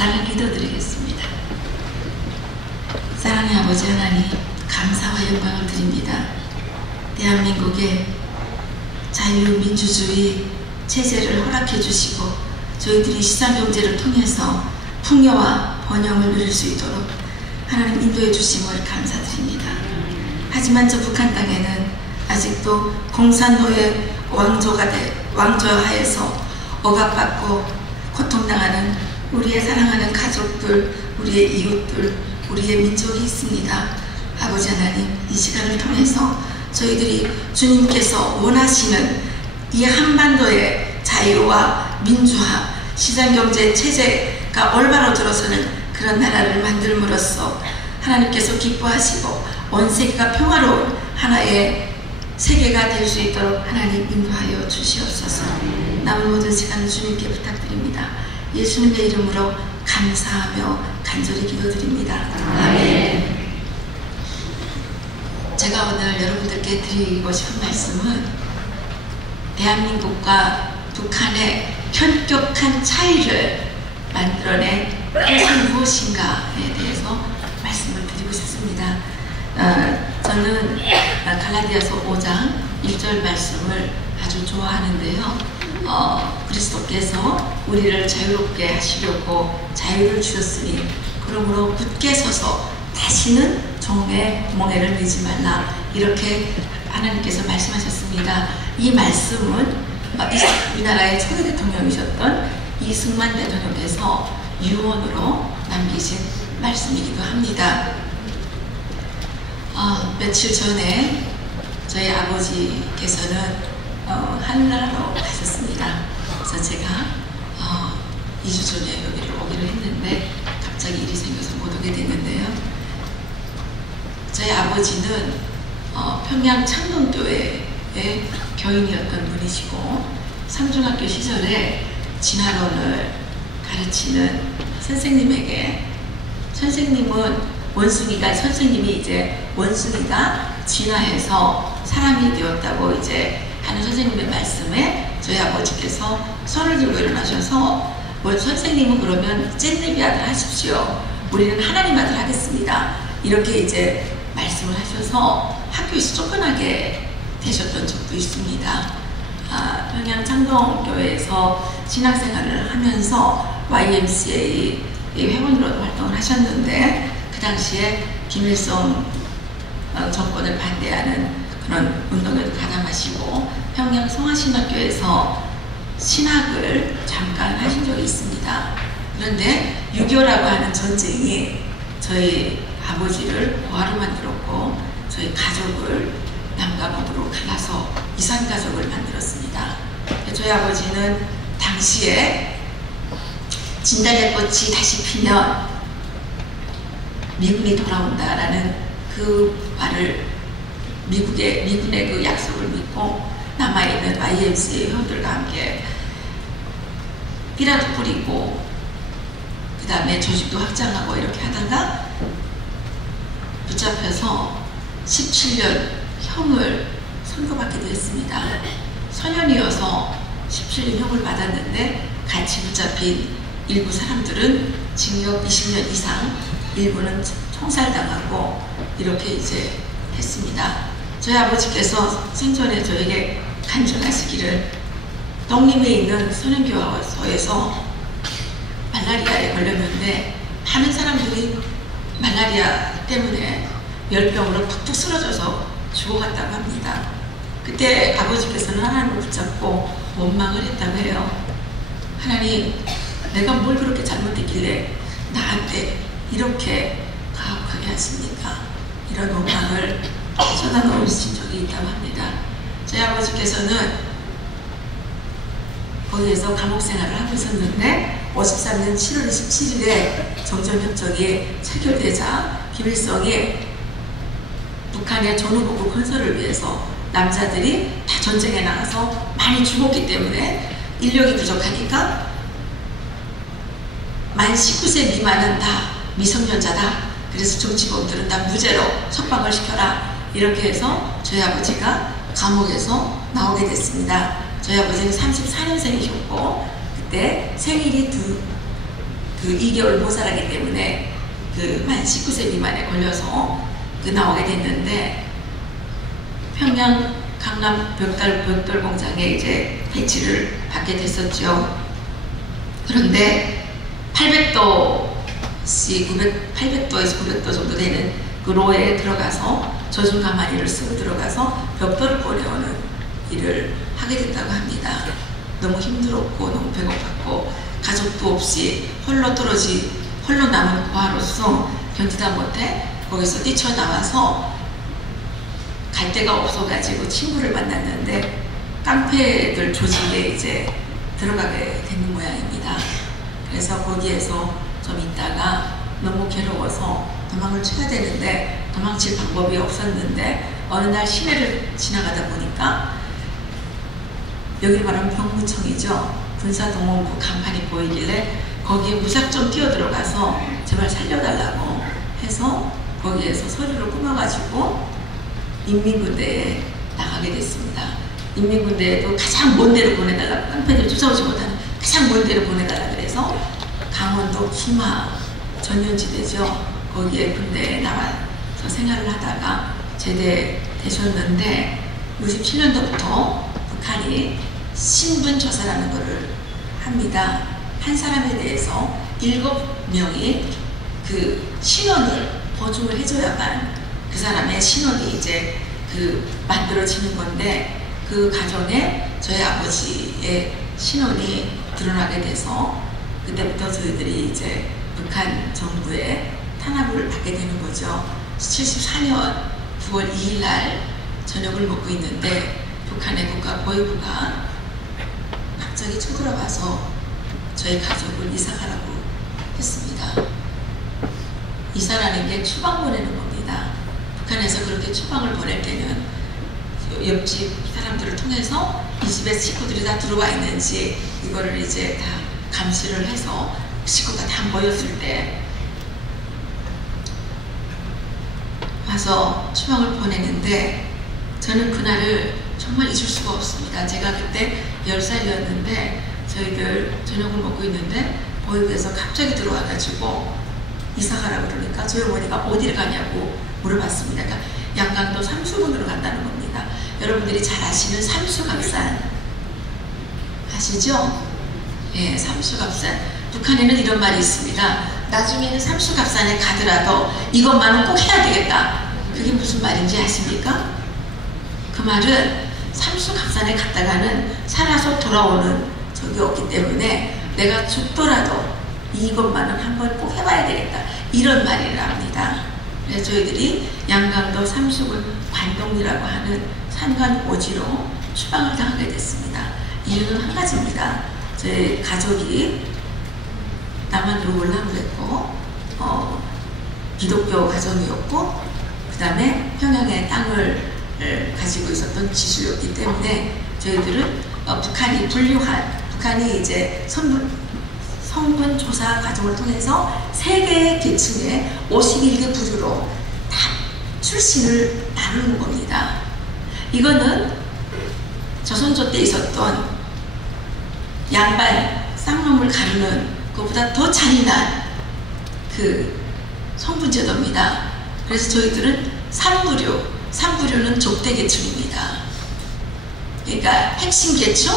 짧은 기도드리겠습니다. 사랑의 아버지 하나님, 감사와 영광을 드립니다. 대한민국의 자유민주주의 체제를 허락해 주시고 저희들이 시장경제를 통해서 풍요와 번영을 누릴 수 있도록 하나님 인도해 주심을 감사드립니다. 하지만 저 북한 땅에는 아직도 공산노의 왕조하에서 억압받고 고통당하는 우리의 사랑하는 가족들, 우리의 이웃들, 우리의 민족이 있습니다. 아버지 하나님, 이 시간을 통해서 저희들이 주님께서 원하시는 이 한반도의 자유와 민주화, 시장경제 체제가 올바로 들어서는 그런 나라를 만들므로써 하나님께서 기뻐하시고 온 세계가 평화로운 하나의 세계가 될 수 있도록 하나님 인도하여 주시옵소서. 남은 모든 시간을 주님께 부탁드립니다. 예수님의 이름으로 감사하며 간절히 기도드립니다. 아멘. 제가 오늘 여러분들께 드리고 싶은 말씀은 대한민국과 북한의 현격한 차이를 만들어낸 것은 무엇인가에 대해서 말씀을 드리고 싶습니다. 저는 갈라디아서 5장 1절 말씀을 아주 좋아하는데요. 그리스도께서 우리를 자유롭게 하시려고 자유를 주셨으니 그러므로 굳게 서서 다시는 종의 멍에를 매지 말라, 이렇게 하나님께서 말씀하셨습니다. 이 말씀은 우리나라의 초대 대통령이셨던 이승만 대통령께서 유언으로 남기신 말씀이기도 합니다. 며칠 전에 저희 아버지께서는 하늘나라로 가셨습니다. 그래서 제가 2주 전에 여기를 오기로 했는데 갑자기 일이 생겨서 못 오게 됐는데요. 저희 아버지는 평양 창동교회의 교인이었던 분이시고 삼중학교 시절에 진화론을 가르치는 선생님에게, 선생님은 선생님이 이제 원숭이가 진화해서 사람이 되었다고 이제 하는 선생님의 말씀에 저희 아버지께서 손을 들고 일어나셔서 선생님은 그러면 잼내비 아들 하십시오, 우리는 하나님 아들 하겠습니다, 이렇게 이제 말씀을 하셔서 학교에서 쫓겨나게 되셨던 적도 있습니다. 평양 창동교회에서 신학생활을 하면서 YMCA 회원으로도 활동을 하셨는데 그 당시에 김일성 정권을 반대하는 그런 운동에도 가담하시고 평양 성화신학교에서 신학을 잠깐 하신 적이 있습니다. 그런데 6.25라고 하는 전쟁이 저희 아버지를 고아로 만들었고 저희 가족을 남과 북으로 갈라서 이산가족을 만들었습니다. 저희 아버지는 당시에 진달래꽃이 다시 피면 미군이 돌아온다라는 그 말을 미군의 그 약속을 믿고 남아있는 YMCA 회원들과 함께 삐라도 뿌리고 그 다음에 조직도 확장하고 이렇게 하다가 붙잡혀서 17년 형을 선고받게 되었습니다. 소년이어서 17년 형을 받았는데 같이 붙잡힌 일부 사람들은 징역 20년 이상, 일부는 총살당하고 이렇게 이제 했습니다. 저희 아버지께서 생전에 저에게 간증하시기를 독립에 있는 소년교화소에서 말라리아에 걸렸는데 많은 사람들이 말라리아 때문에 열병으로 푹푹 쓰러져서 죽어갔다고 합니다. 그때 아버지께서는 하나님을 붙잡고 원망을 했다고 해요. 하나님, 내가 뭘 그렇게 잘못했길래 나한테 이렇게 가혹하게 하십니까? 이런 원망을 쏟아놓으신 적이 있다고 합니다. 저희 아버지께서는 거기에서 감옥 생활을 하고 있었는데 53년 7월 27일에 정전협정이 체결되자 김일성이 북한의 전후복구 건설을 위해서 남자들이 다 전쟁에 나가서 많이 죽었기 때문에 인력이 부족하니까 만 19세 미만은 다 미성년자다, 그래서 정치범들은 다 무죄로 석방을 시켜라, 이렇게 해서 저희 아버지가 감옥에서 나오게 됐습니다. 저희 아버지는 34년생이셨고 그때 생일이 그 2개월 모자라기 때문에 그 만 19세 미만에 걸려서 그 나오게 됐는데 평양 강남 벽돌 공장에 이제 배치를 받게 됐었죠. 그런데 800도에서 900도 정도 되는 그 로에 들어가서 저중 가마니를 쓰고 들어가서 벽돌을 꺼내오는 일을 하게 됐다고 합니다. 너무 힘들었고 너무 배고팠고 가족도 없이 홀로 남은 고아로서 견디다 못해 거기서 뛰쳐나와서 갈 데가 없어가지고 친구를 만났는데 깡패들 조직에 이제 들어가게 되는 모양입니다. 그래서 거기에서 좀 있다가 너무 괴로워서 도망을 쳐야 되는데 도망칠 방법이 없었는데 어느 날 시내를 지나가다 보니까 여기 말하면 병무청이죠. 군사동원부 간판이 보이길래 거기에 무작정 뛰어들어가서 제발 살려달라고 해서 거기에서 서류를 꾸며가지고 인민군대에 나가게 됐습니다. 인민군대에도 가장 먼 데로 보내달라고, 깡패들이 쫓아오지 못하는 가장 먼 데로 보내달라고 그래서 강원도 김하 전용지대죠. 거기에 군대에 나와서 생활을 하다가 제대되셨는데 67년도부터 북한이 신분조사라는 것을 합니다. 한 사람에 대해서 7명이 그 신원을 보증을 해줘야만 그 사람의 신원이 이제 그 만들어지는 건데 그 가정에 저희 아버지의 신원이 드러나게 돼서 그때부터 저희들이 이제 북한 정부의 탄압을 받게 되는 거죠. 74년 9월 2일 날 저녁을 먹고 있는데 북한의 국가보위부가 갑자기 쳐들어와서 저희 가족을 이사가라고 했습니다. 이사라는 게 추방 보내는 겁니다. 북한에서 그렇게 추방을 보낼 때는 옆집 사람들을 통해서 이 집에 식구들이 다 들어와 있는지 이거를 이제 다 감시를 해서 식구가 다 모였을 때 와서 추방을 보내는데 저는 그날을 정말 잊을 수가 없습니다. 제가 그때 10살이었는데 저희들 저녁을 먹고 있는데 보육에서 갑자기 들어와가지고 이사가라고 그러니까 저희 어머니가 어디를 가냐고 물어봤습니다. 그러니까 양강도 삼수군으로 간다는 겁니다. 여러분들이 잘 아시는 삼수갑산 아시죠? 예, 삼수갑산. 북한에는 이런 말이 있습니다. 나중에는 삼수갑산에 가더라도 이것만은 꼭 해야 되겠다. 그게 무슨 말인지 아십니까? 그 말은 삼수갑산에 갔다가는 살아서 돌아오는 적이 없기 때문에 내가 죽더라도 이것만은 한번 꼭 해봐야 되겠다. 이런 말이라 합니다. 그래서 저희들이 양강도 삼수군 관동리라고 하는 산간 오지로 추방을 당하게 됐습니다. 이유는 한 가지입니다. 저희 가족이 남한으로 올라오고 했고 기독교 가정이었고 그 다음에 평양의 땅을 가지고 있었던 지수였기 때문에 저희들은 북한이 이제 성분 조사 과정을 통해서 3개의 계층의 51개 부류로 다 출신을 나누는 겁니다. 이거는 조선조 때 있었던 양반 쌍놈을 가르는 것보다 더 잔인한 그 성분제도입니다. 그래서 저희들은 3부류는 족대 계층입니다. 그러니까 핵심 계층,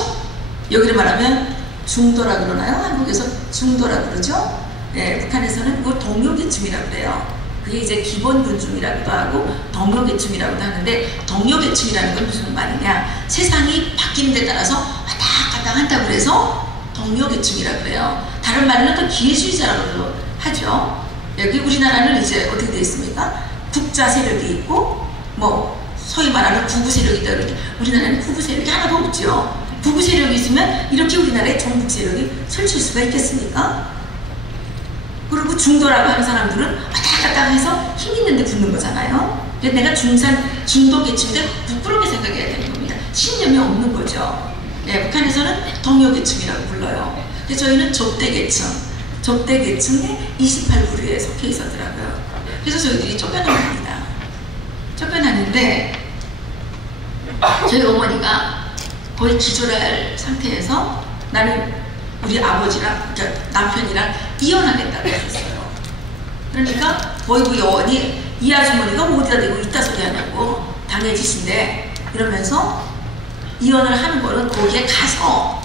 여기를 말하면 중도라 그러나요? 한국에서 중도라 그러죠? 네, 북한에서는 그걸 동요계층이라고 그래요. 그게 이제 기본군중이라고도 하고 동요계층이라고도 하는데 동요계층이라는 건 무슨 말이냐? 세상이 바뀌는 데 따라서 왔다 갔다 한다고 그래서 동요계층이라고 그래요. 다른 말로는 또 기회주의자라고 하죠. 여기 우리나라는 이제 어떻게 되어 있습니까? 국자 세력이 있고 뭐 소위 말하는 구구 세력이 있다 그러는데 우리나라는 구구 세력이 하나도 없죠. 구구 세력이 있으면 이렇게 우리나라에 종북 세력이 설칠 수가 있겠습니까? 그리고 중도라고 하는 사람들은 왔다 갔다 해서 힘 있는 데 붙는 거잖아요. 근데 내가 중도 계층인데 부끄럽게 생각해야 되는 겁니다. 신념이 없는 거죠. 네, 북한에서는 동요계층이라고 불러요. 근데 저희는 족대 계층의 28부류에 속해 있었더라고요. 그래서 저희들이 쫓겨납니다. 쫓겨나는데 저희 어머니가 거의 기절할 상태에서 나는 우리 아버지랑 그러니까 남편이랑 이혼하겠다고 하셨어요. 그러니까 보이부 요원이 이 아주머니가 어디다 대고 이따 소리 하냐고 당해지신데 이러면서 이혼을 하는 거는 거기에 가서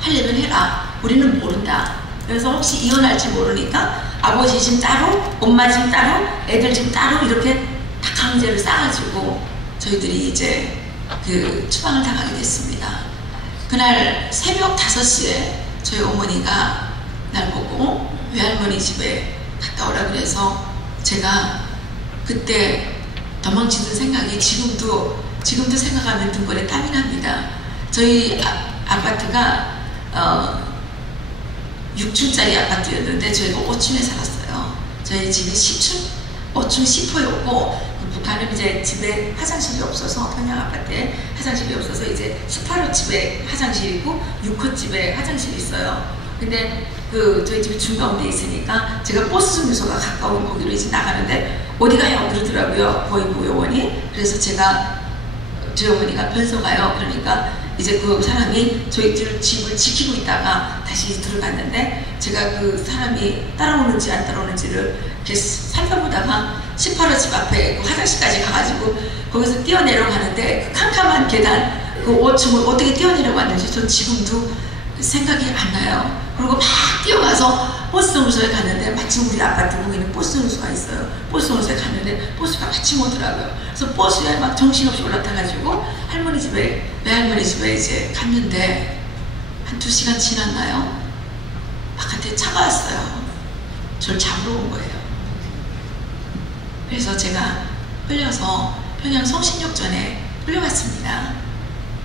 하려면 해라. 우리는 모른다. 그래서 혹시 이혼할지 모르니까 아버지 집 따로, 엄마 집 따로, 애들 집 따로 이렇게 다 강제로 싸가지고 저희들이 이제 그 추방을 당하게 됐습니다. 그날 새벽 5시에 저희 어머니가 날 보고 외할머니 집에 갔다 오라 그래서 제가 그때 도망치는 생각이 지금도 생각하면 등골에 땀이 납니다. 저희 아파트가 6층짜리 아파트였는데 저희가 5층에 살았어요. 저희 집이 10층, 5층 10호였고 북한은 이제 집에 화장실이 없어서 평양 아파트에 화장실이 없어서 이제 18호 집에 화장실이고 6호 집에 화장실이 있어요. 근데 그 저희 집이 중가운데 있으니까 제가 버스 정류소가 가까운 거기로 이제 나가는데 어디 가요? 그러더라고요. 보이부 요원이. 그래서 제가 저희 어머니가 변소 가요. 그러니까 이제 그 사람이 저희 집을 지키고 있다가 다시 들어갔는데 제가 그 사람이 따라오는지 안 따라오는지를 이렇게 살펴보다가 18호 집 앞에 그 화장실까지 가가지고 거기서 뛰어내려가는데 그 캄캄한 계단 그 5층을 어떻게 뛰어내려갔는지 전 지금도 생각이 안 나요. 그리고 막 뛰어가서 버스 정류소에 갔는데 마침 우리 아파트 거기는 버스 정류소가 있어요. 버스 정류소에 갔는데 버스가 마침 오더라고요. 그래서 버스에 막 정신없이 올라타가지고 할머니 집에 외할머니 집에 이제 갔는데 한 2시간 지났나요? 바깥에 차가 왔어요. 저를 잡으러 온 거예요. 그래서 제가 끌려서 평양 성신역전에 끌려갔습니다.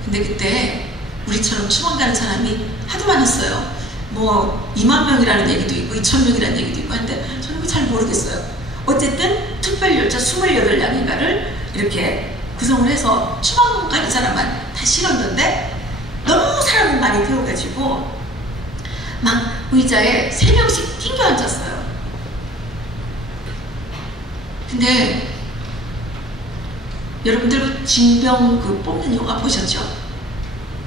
근데 그때 우리처럼 추방 가는 사람이 하도 많았어요. 뭐 2만 명이라는 얘기도 있고 2천 명이라는 얘기도 있고 한데 저는 그거 잘 모르겠어요. 어쨌든 특별열차 28량인가를 이렇게 구성을 해서 추방 가는 사람만 다 실었는데 너무 사람이 많이 들어가지고 막 의자에 3명씩 낑겨 앉았어요. 근데 여러분들 그 징병 그 뽑는 영화 보셨죠?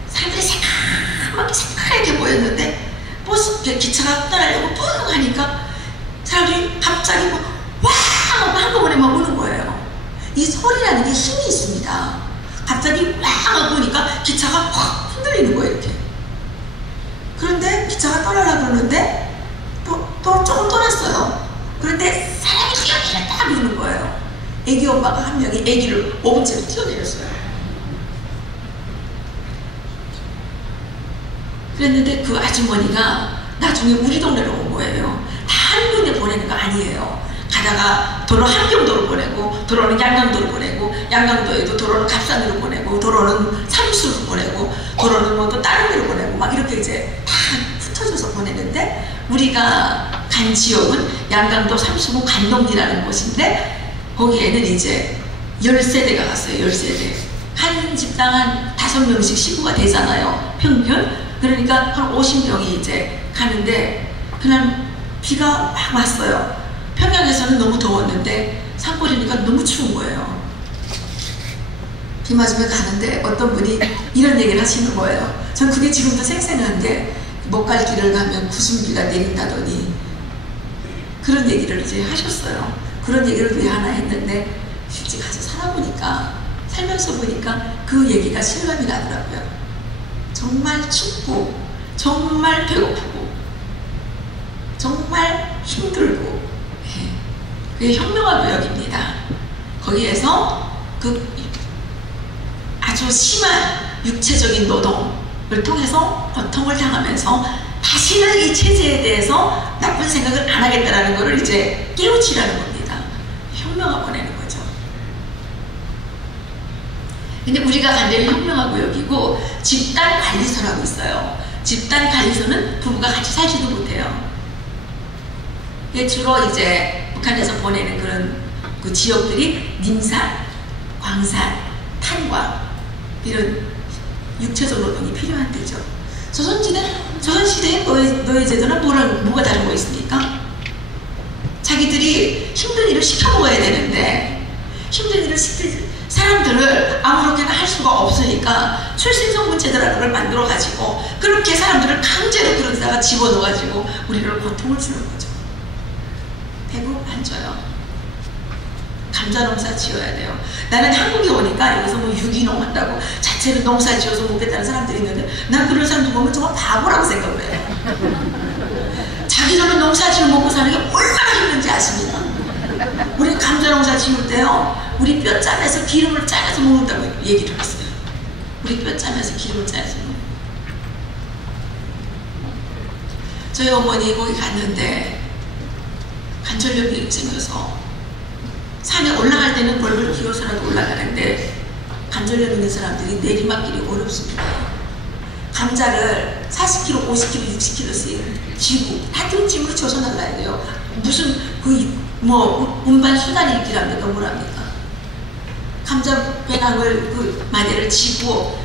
사람들이 새까맣게 모였는데 버스 기차가 떠나려고 뿡 하니까 사람들이 갑자기 막 와! 한꺼번에 막 오는 거예요. 이 소리라는 게 힘이 있습니다. 갑자기 와! 하고 보니까 기차가 확 흔들리는 거예요. 이렇게. 그런데 기차가 떠나려고 그러는데 또 조금 떠났어요. 그런데 사람이 뛰어내렸다 그러는 거예요. 애기 엄마가 한 명이 애기를 5분째로 뛰어내렸어요. 그랬는데 그 아주머니가 나중에 우리 동네로 온 거예요. 다 한 군데 보내는 거 아니에요. 가다가 도로 함경도로 보내고 도로는 양강도로 보내고 양강도에도 도로는 갑산으로 보내고 도로는 삼수로 보내고 도로는 뭐 또 다른 데로 보내고 막 이렇게 이제 다 흩어져서 보내는데 우리가 간 지역은 양강도 삼수구 간동리라는 곳인데 거기에는 이제 10세대가 갔어요. 10세대. 한 집당 한 5명씩 식구가 되잖아요. 평균. 그러니까 한 50명이 이제 가는데 그날 비가 막 왔어요. 평양에서는 너무 더웠는데 산골이니까 너무 추운 거예요. 비 맞으며 가는데 어떤 분이 이런 얘기를 하시는 거예요. 전 그게 지금도 생생한 게 못 갈 길을 가면 구순비가 내린다더니 그런 얘기를 이제 하셨어요. 그런 얘기를 왜 하나 했는데 실제 가서 살아보니까 살면서 보니까 그 얘기가 실감이 나더라고요. 정말 춥고 정말 배고프고 정말 힘들고 그게 혁명화구역입니다. 거기에서 그 아주 심한 육체적인 노동을 통해서 고통을 당하면서 다시는 이 체제에 대해서 나쁜 생각을 안 하겠다라는 것을 이제 깨우치라는 겁니다. 혁명화 보내는 거죠. 근데 우리가 간 데는 혁명화구역이고 집단관리소라고 있어요. 집단관리소는 부부가 같이 살지도 못해요. 이게 주로 이제 북한에서 보내는 그런 그 지역들이 님산, 광산, 탄광 이런 육체적 노동이 필요한 데죠. 조선시대의 노예제도는 뭐가 다른 거 있습니까? 자기들이 힘든 일을 시켜 먹어야 되는데 힘든 일을 사람들을 아무렇게나 할 수가 없으니까 출신성분제도라는 걸 만들어가지고 그렇게 사람들을 강제로 그런 데다가 집어넣어가지고 우리를 고통을 주는 거죠. 대부분 안 줘요. 감자 농사 지어야 돼요. 나는 한국에 오니까 여기서 뭐 유기농 한다고 자체로 농사 지어서 먹겠다는 사람들이 있는데 난 그런 사람들 보면 정말 바보라고 생각을 해요. 자기들은 농사 지어 먹고 사는 게 얼마나 힘든지 아십니까? 우리 감자 농사 지을 때요, 우리 뼈 짜면서 기름을 짜서 먹는다고 얘기를 했어요. 우리 뼈 짜면서 기름을 짜서 먹는. 저희 어머니 거기 갔는데 관절염이 생겨서 산에 올라갈 때는 벌벌 기어서라도 올라가는데 관절염 있는 사람들이 내리막길이 어렵습니다. 감자를 40kg, 50kg, 60kg씩 지고 다 등짐으로 져서 나가야 돼요. 무슨 운반 수단이 있기랍니까? 뭐랍니까? 감자 배낭을 마대를 지고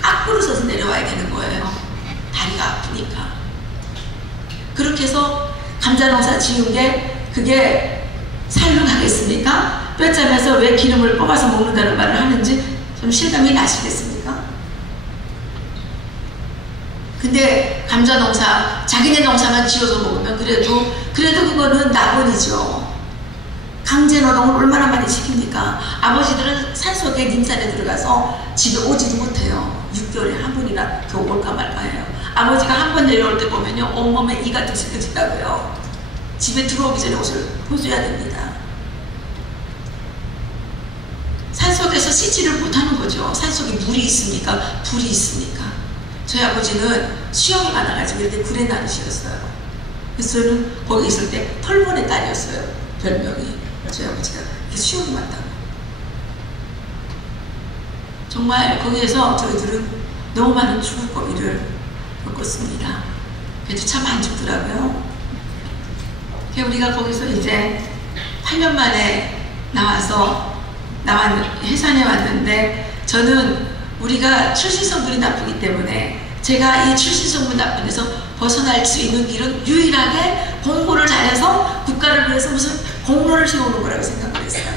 까꾸로 서서 내려와야 되는 거예요. 다리가 아프니까. 그렇게 해서 감자 농사 지은 게 그게 살로 가겠습니까? 뼈 짜면서 왜 기름을 뽑아서 먹는다는 말을 하는지 좀 실감이 나시겠습니까? 근데 감자 농사, 자기네 농사만 지어서 먹으면 그래도 그거는 낙원이죠. 강제 노동을 얼마나 많이 시킵니까? 아버지들은 산속에 님산에 들어가서 집에 오지도 못해요. 6개월에 한 번이나 겨우 올까 말까 해요. 아버지가 한 번 내려올 때 보면요, 온몸에 이가 뜨실뜨실하고요. 집에 들어오기 전에 옷을 벗어야 됩니다. 산속에서 씻지를 못하는 거죠. 산속에 물이 있습니까? 불이 있습니까? 저희 아버지는 수염이 많아가지고 이렇게 구레 나누시였어요. 그래서 저는 거기 있을 때 털보네 딸이었어요. 별명이. 저희 아버지가 수염이 많다고. 정말 거기에서 저희들은 너무 많은 죽을 거리를 겪었습니다. 그래도 참 안 죽더라고요. 우리가 거기서 이제 8년 만에 해산에 왔는데, 저는 우리가 출신성분이 나쁘기 때문에 제가 이 출신성분 나쁜 데서 벗어날 수 있는 길은 유일하게 공부를 잘해서 국가를 위해서 무슨 공로를 세우는 거라고 생각을 했어요.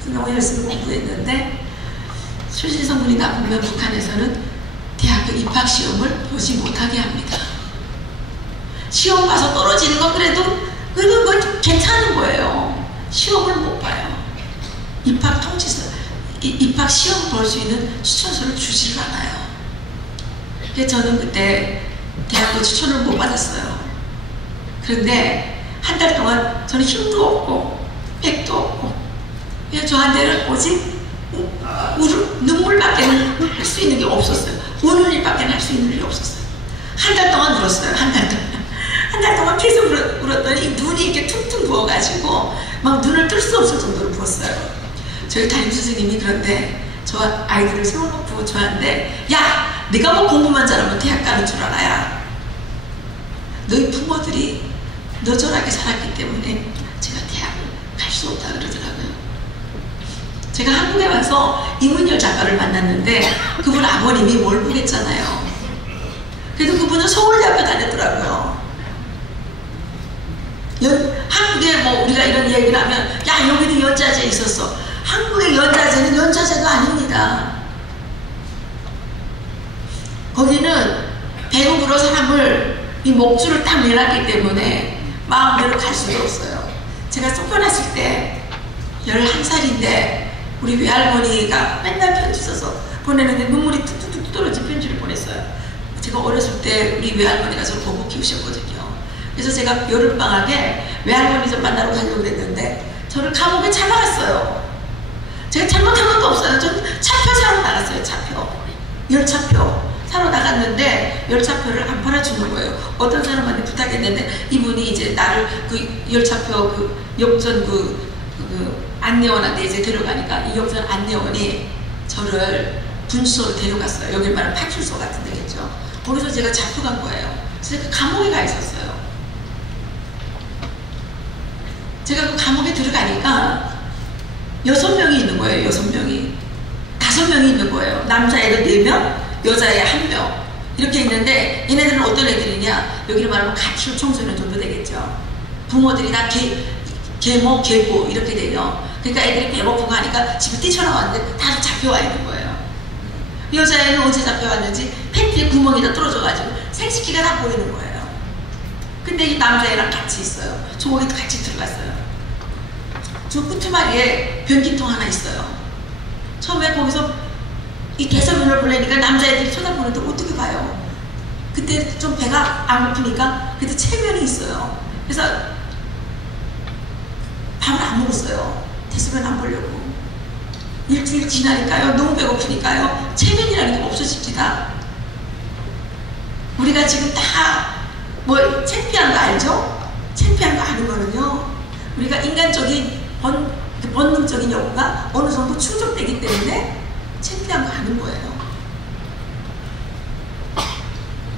그래서 너무 열심히 공부했는데, 출신성분이 나쁘면 북한에서는 대학교 입학시험을 보지 못하게 합니다. 시험 봐서 떨어지는 건 그래도 그건 괜찮은 거예요. 시험을 못 봐요. 입학 통지서, 입학 시험 볼 수 있는 추천서를 주지를 않아요. 그래서 저는 그때 대학교 추천을 못 받았어요. 그런데 한 달 동안 저는 힘도 없고 백도 없고 그냥 저한테는 오직 눈물밖에는 할 수 있는 게 없었어요. 우는 일밖에는 할 수 있는 일이 없었어요. 한 달 동안 울었어요. 한 달 동안. 한 달 동안 계속 울었더니 눈이 이렇게 퉁퉁 부어가지고 막 눈을 뜰 수 없을 정도로 부었어요. 저희 담임선생님이 그런데 저 아이들을 세워놓고 저한테, 야, 네가 뭐 공부만 잘하면 대학 가는 줄 알아야. 너희 부모들이 너절하게 살았기 때문에 제가 대학을 갈 수 없다 그러더라고요. 제가 한국에 와서 이문열 작가를 만났는데 그분 아버님이 월북했잖아요. 그래도 그분은 서울대학교 다녔더라고요. 한국에 뭐 우리가 이런 얘기를 하면, 야, 여기도 연자제 있었어. 한국의 연자제는 연자제도 아닙니다. 거기는 배국으로 사람을 이 목줄을 딱 내놨기 때문에 마음대로 갈 수도 없어요. 제가 쫓겨났을 때 11살인데 우리 외할머니가 맨날 편지 써서 보내는데 눈물이 뚝뚝뚝 떨어진 편지를 보냈어요. 제가 어렸을 때 우리 외할머니가 저를 보고 키우셨거든요. 그래서 제가 여름방학에 외할머니 좀 만나러 가려고 했는데 저를 감옥에 잡아갔어요. 제가 잘못한 것도 없어요. 저는 차표 사러 나갔어요. 차표. 열차표 사러 나갔는데 열차표를 안 팔아주는 거예요. 어떤 사람한테 부탁했는데 이분이 이제 나를 그 열차표 그 역전 그 안내원한테 이제 데려가니까 이 역전 안내원이 저를 분수소로 데려갔어요. 여기 말하면 파출소 같은 데겠죠. 거기서 제가 잡혀간 거예요. 그래서 그 감옥에 가 있었어요. 제가 그 감옥에 들어가니까 6명이 있는 거예요. 6명이. 5명이 있는 거예요. 남자애가 4명, 여자애 1명. 이렇게 있는데 얘네들은 어떤 애들이냐, 여기를 말하면 가출 청소년 정도 되겠죠. 부모들이 다 계모, 계고 이렇게 돼요. 그러니까 애들이 배고프고 하니까 집에 뛰쳐나왔는데 다 잡혀와 있는 거예요. 여자애는 언제 잡혀왔는지 팬티에 구멍이 다 뚫어져가지고 생식기가 다 보이는 거예요. 근데 이 남자애랑 같이 있어요. 조목이도 같이 들어갔어요. 저 끄트마리에 변기통 하나 있어요. 처음에 거기서 이 대소변을 보려니까 남자애들이 쳐다보는데 어떻게 봐요? 그때 좀 배가 안 고프니까 그때 체면이 있어요. 그래서 밥을 안 먹었어요. 대소변 안 보려고. 일주일 지나니까요. 너무 배고프니까요. 체면이라는 게 없어집니다. 우리가 지금 다 뭐 창피한 거 알죠? 창피한 거 아는 거는요. 우리가 인간적인 본능적인 욕구가 어느 정도 충족되기 때문에 창피한 거 아는 거예요.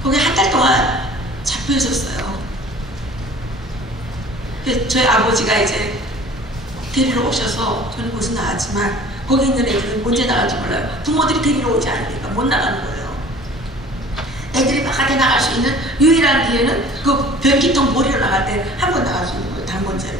거기 한 달 동안 잡혀 있었어요. 저희 아버지가 이제 데리러 오셔서 저는 거기서 나왔지만 거기 있는 애들은 언제 나갈지 몰라요. 부모들이 데리러 오지 않으니까 못 나가는 거예요. 애들이 바깥에 나갈 수 있는 유일한 기회는 그 변기통 모리로 나갈 때 한 번 나갈 수 있는 거예요. 단번째로.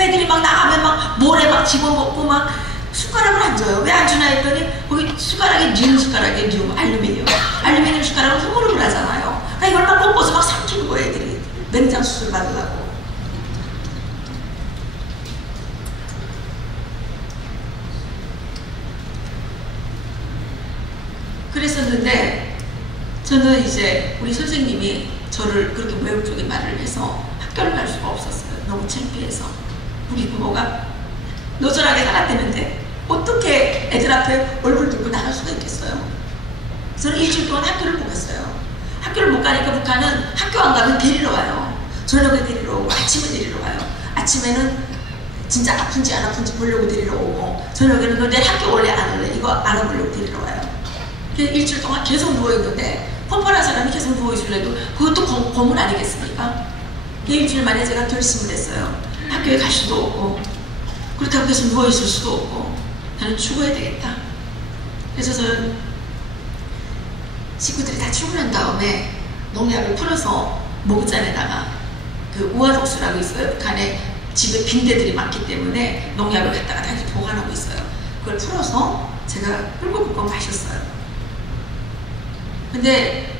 애들이 막 나가면 막 모래 막 집어먹고 막 숟가락을 안 줘요. 왜 안 주나 했더니 거기 숟가락이 뉴 숟가락에 뉴 알루미늄 숟가락으로 흐물흐물 하잖아요. 그러니까 이걸 막 먹고서 막 삼키는 거예요. 애들이 맹장 수술 받으려고. 그랬었는데 저는 이제 우리 선생님이 저를 그렇게 모욕적인 말을 해서 학교를 갈 수가 없었어요. 너무 창피해서. 우리 부모가 노절하게 살았대는데 어떻게 애들 앞에 얼굴 들고 나갈 수가 있겠어요? 저는 일주일 동안 학교를 못 갔어요. 학교를 못 가니까 북한은 학교 안 가면 데리러 와요. 저녁에 데리러 오고 아침에 데리러 와요. 아침에는 진짜 아픈지 안 아픈지 보려고 데리러 오고 저녁에는 너 내일 학교 올래 안 올래 이거 알아보려고 데리러 와요. 일주일 동안 계속 누워있는데 뻔뻔한 사람이 계속 누워있을래도 그것도 고문 아니겠습니까? 일주일 만에 제가 결심을 했어요. 학교에 갈 수도 없고 그렇다고 계속 누워있을 수도 없고 나는 죽어야 되겠다. 그래서 저는 식구들이 다 출근한 다음에 농약을 풀어서 모구잔에다가 그 우화독수라고 있어요. 북한에 집에 빈대들이 많기 때문에 농약을 갖다가 다시 보관하고 있어요. 그걸 풀어서 제가 꿀꺽꿀꺽 마셨어요. 근데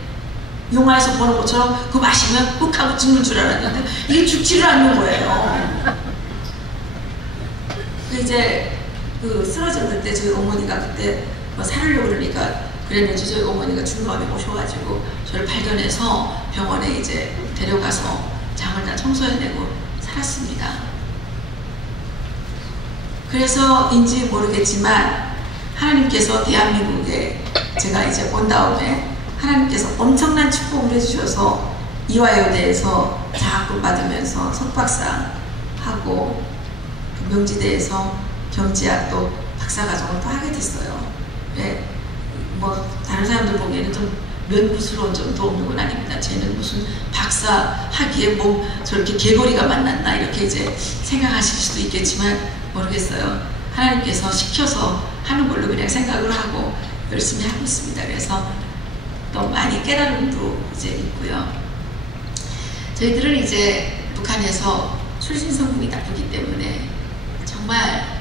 영화에서 보는 것처럼 그거 마시면 욱 하고 죽는 줄 알았는데 이게 죽지를 않는 거예요. 이제 그 쓰러졌는데 저희 어머니가 그때 뭐 살으려고 그러니까 그랬는지 저희 어머니가 중간에 오셔가지고 저를 발견해서 병원에 이제 데려가서 장을 다 청소해내고 살았습니다. 그래서인지 모르겠지만 하나님께서 대한민국에 제가 이제 온 다음에 하나님께서 엄청난 축복을 해주셔서 이화여대에서 장학금 받으면서 석박사 하고 명지대에서 경제학도 박사과정을 또 하게 됐어요. 네, 뭐 다른 사람들 보기에는 좀 면부스러운 점도 없는 건 아닙니다. 쟤는 무슨 박사 하기에 뭐 저렇게 개거리가 만났나 이렇게 이제 생각하실 수도 있겠지만 모르겠어요. 하나님께서 시켜서 하는 걸로 그냥 생각을 하고 열심히 하고 있습니다. 그래서 또 많이 깨달음도 이제 있고요. 저희들은 이제 북한에서 출신 성분이 나쁘기 때문에 정말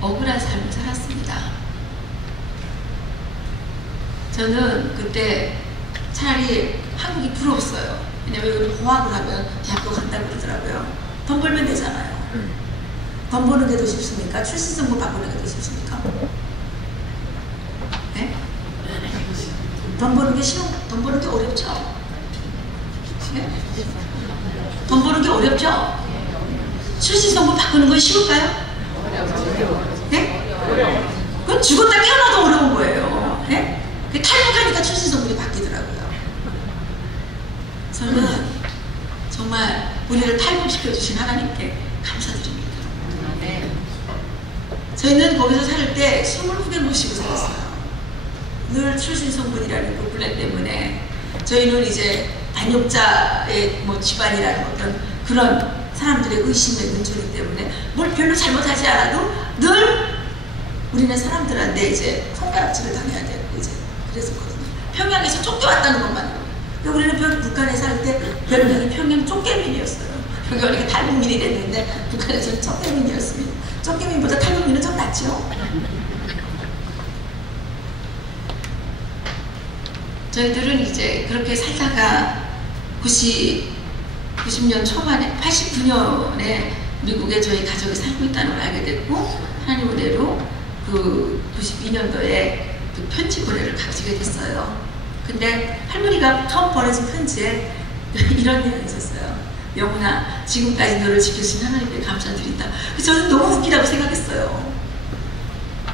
억울한 삶을 살았습니다. 저는 그때 차라리 한국이 부러웠어요. 왜냐면 여기 공학을 하면 대학교 간다고 그러더라고요. 돈 벌면 되잖아요. 돈 버는 게 더 쉽습니까? 출신 성분 바꾸는 게 더 쉽습니까? 네? 돈 버는 게 쉬워? 돈 버는 게 어렵죠? 네? 돈 버는 게 어렵죠? 출신 성분 바꾸는 건 쉬울까요? 네? 그건 죽었다 깨어나도 어려운 거예요. 네? 탈북하니까 출신 성분이 바뀌더라고요. 저는 정말 우리를 탈북시켜 주신 하나님께 감사드립니다. 저희는 거기서 살 때 20후대 모시고 살았어요. 늘 출신 성분이라는 그 블랙 때문에 저희는 이제 반역자의 뭐 집안이라는 어떤 그런 사람들의 의심에 눈초리 때문에 뭘 별로 잘못하지 않아도 늘 우리는 사람들한테 이제 손가락질을 당해야 되고 이제 그랬었거든요. 평양에서 쫓겨왔다는 것만으로. 우리는 북한에 살 때 별명이 평양 쫓개민이었어요. 그게 우리가 탈북민이 됐는데 북한에서는 쩌개민이었습니다. 쩌개민보다 탈북민은 좀 낫죠. 저희들은 이제 그렇게 살다가 90년 초반에 89년에 미국에 저희 가족이 살고 있다는 걸 알게 됐고, 하나님 은혜로 그 92년도에 그 편지 고래를 가지게 됐어요. 근데 할머니가 처음 보내준 편지에 이런 내용이 있었어요. 영훈아, 지금까지 너를 지켜주신 하나님께 감사드린다. 그래서 저는 너무 웃기다고 생각했어요.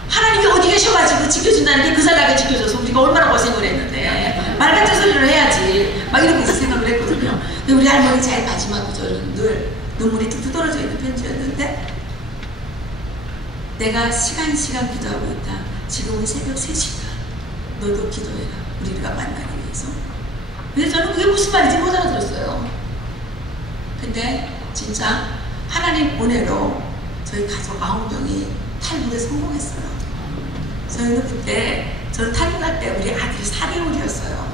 하나님이 어디 계셔가지고 지켜준다는 게 그 사람에게 지켜줘서 우리가 얼마나 고생을 했는데 말 같은 소리를 해야지 막 이렇게 생각을 했거든요. 근데 우리 할머니 제일 마지막 구절은 늘 눈물이 뚝뚝 떨어져 있는 편지였는데, 내가 시간 기도하고 있다. 지금은 새벽 3시간. 너도 기도해라. 우리가 만나기 위해서. 근데 저는 그게 무슨 말인지 못 알아들었어요. 근데 진짜 하나님 은혜로 저희 가족 9명이 탈북에 성공했어요. 저희는 그때, 저는 탈북할 때 우리 아들이 4개월이었어요.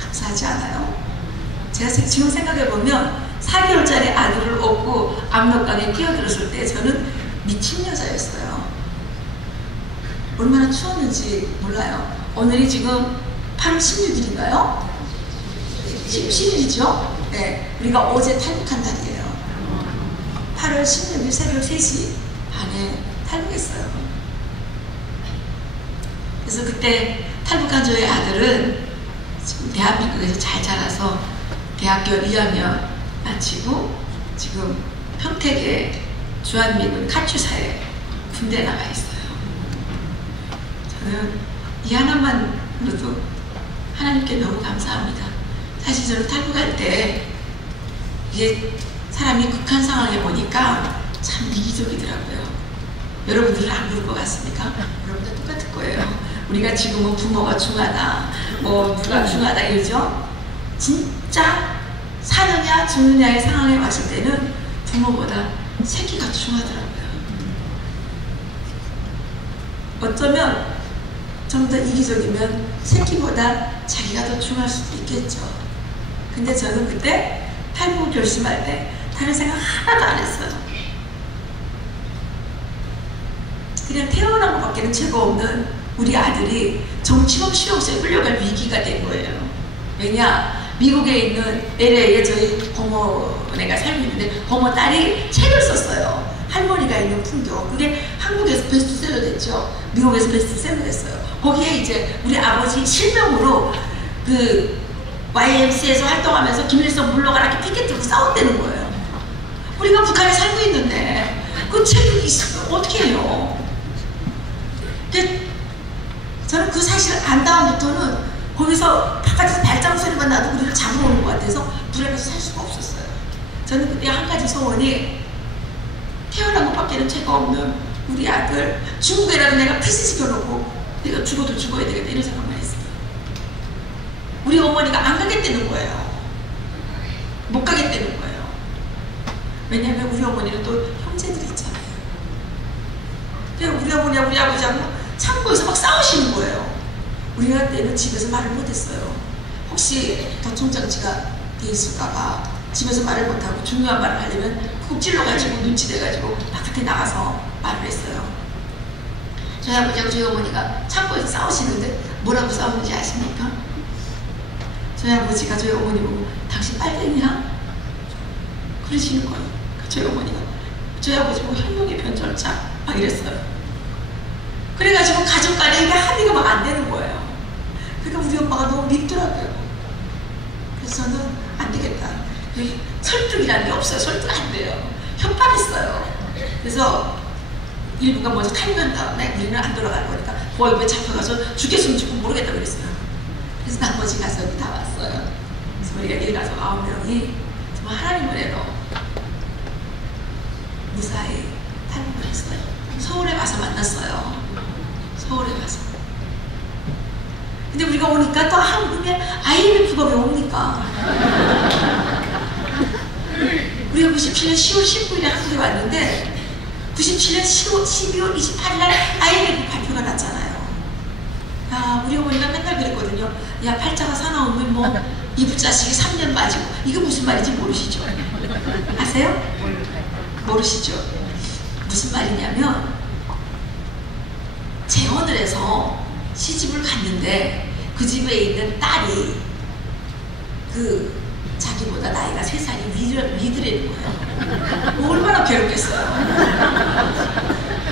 감사하지 않아요? 제가 지금 생각해보면 4개월짜리 아들을 업고 압록강에 뛰어들었을 때 저는 미친 여자였어요. 얼마나 추웠는지 몰라요. 오늘이 지금 8월 16일인가요? 17일이죠? 네, 우리가 어제 탈북한 날이에요. 8월 16일 새벽 3시 반에 탈북했어요. 그래서 그때 탈북한 저희 아들은 지금 대한민국에서 잘 자라서 대학교 2학년 마치고 지금 평택의 주한미군 카츄사에 군대에 나가 있어요. 저는 이 하나만으로도 하나님께 너무 감사합니다. 사실 저는 탈북할 때 이게 사람이 극한 상황에 보니까 참 이기적이더라고요. 여러분들은 안 그럴 것 같습니까? 여러분들 똑같을 거예요. 우리가 지금은 부모가 중하다, 뭐 누가 중하다 이러죠? 진짜 사느냐 죽느냐의 상황에 왔을 때는 부모보다 새끼가 중하더라고요. 어쩌면 좀 더 이기적이면 새끼보다 자기가 더 중할 수도 있겠죠. 근데 저는 그때 탈북 결심할 때 다른 생각 하나도 안 했어요. 그냥 태어난 것밖에는 죄가 없는 우리 아들이 정치범 실용소에 끌려갈 위기가 된 거예요. 왜냐? 미국에 있는 LA에 저희 고모네가 살고 있는데 고모 딸이 책을 썼어요. 할머니가 있는 풍경. 그게 한국에서 베스트셀러 됐죠. 미국에서 베스트셀러 됐어요. 거기에 이제 우리 아버지 실명으로 그 YMCA에서 활동하면서 김일성 물러가라 이렇게 피켓 들고 싸운다는 거예요. 우리가 북한에 살고 있는데 그 책이 있으면 어떻게 해요? 근데 저는 그 사실을 안 다음부터는 거기서 바깥에서 발자국 소리만 나도 우리를 잡으러 오는 것 같아서 불안해서 살 수가 없었어요. 저는 그때 한 가지 소원이 태어난 것밖에는 죄가 없는 우리 아들 중국에라도 내가 피신시켜놓고 내가 죽어도 죽어야 되겠다 이런 생각만 했어요. 우리 어머니가 안 가겠다는 거예요. 못 가겠다는 거예요. 왜냐하면 우리 어머니는 또 형제들이 있잖아요. 우리 어머니하고 우리 아버지하고 창고에서 막 싸우시는 거예요. 우리가 때는 집에서 말을 못했어요. 혹시 도청장치가 돼 있을까봐 집에서 말을 못하고 중요한 말을 하려면 쿡 찔러가지고 눈치 돼가지고 바깥에 나가서 말을 했어요. 저희 아버지하고 저희 어머니가 창고에서 싸우시는데 뭐라고 싸우는지 아십니까? 저희 아버지가 저희 어머니 보고 당신 빨갱이야? 그러시는 거예요. 저희 어머니가 저희 아버지 보고 혈육의 변절자 막 이랬어요. 그래가지고 가족 간에 이게 합의가 막 안 되는 거예요. 그러니까 우리 엄마가 너무 밉더라고요. 그래서 저는 안 되겠다. 설득이라는 게 없어요. 설득 안 돼요. 협박했어요. 그래서 일부가 먼저 탈북한 다음에 우리는 안 돌아갈 거니까 보육부에 잡혀가서 죽겠으면 죽고 모르겠다 그랬어요. 그래서 나머지 가족이 다 왔어요. 그래서 우리가 일가족 9명이 정말 하나님 은혜로 무사히 탈북을 했어요. 서울에 와서 만났어요. 서울에 와서. 근데 우리가 오니까 또 한국에 IMF가 왜 옵니까? 우리가 97년 10월 19일에 한국에 왔는데 97년 12월 28일 날 IMF 발표가 났잖아요. 야, 우리 어머니가 맨날 그랬거든요. 야, 팔자가 사나우면 뭐 이부 자식이 3년 빠지고 이게 무슨 말인지 모르시죠? 아세요? 모르시죠? 무슨 말이냐면 재혼을 해서 시집을 갔는데 그 집에 있는 딸이 그 자기보다 나이가 3살이 위드라는 거예요. 얼마나 괴롭겠어요.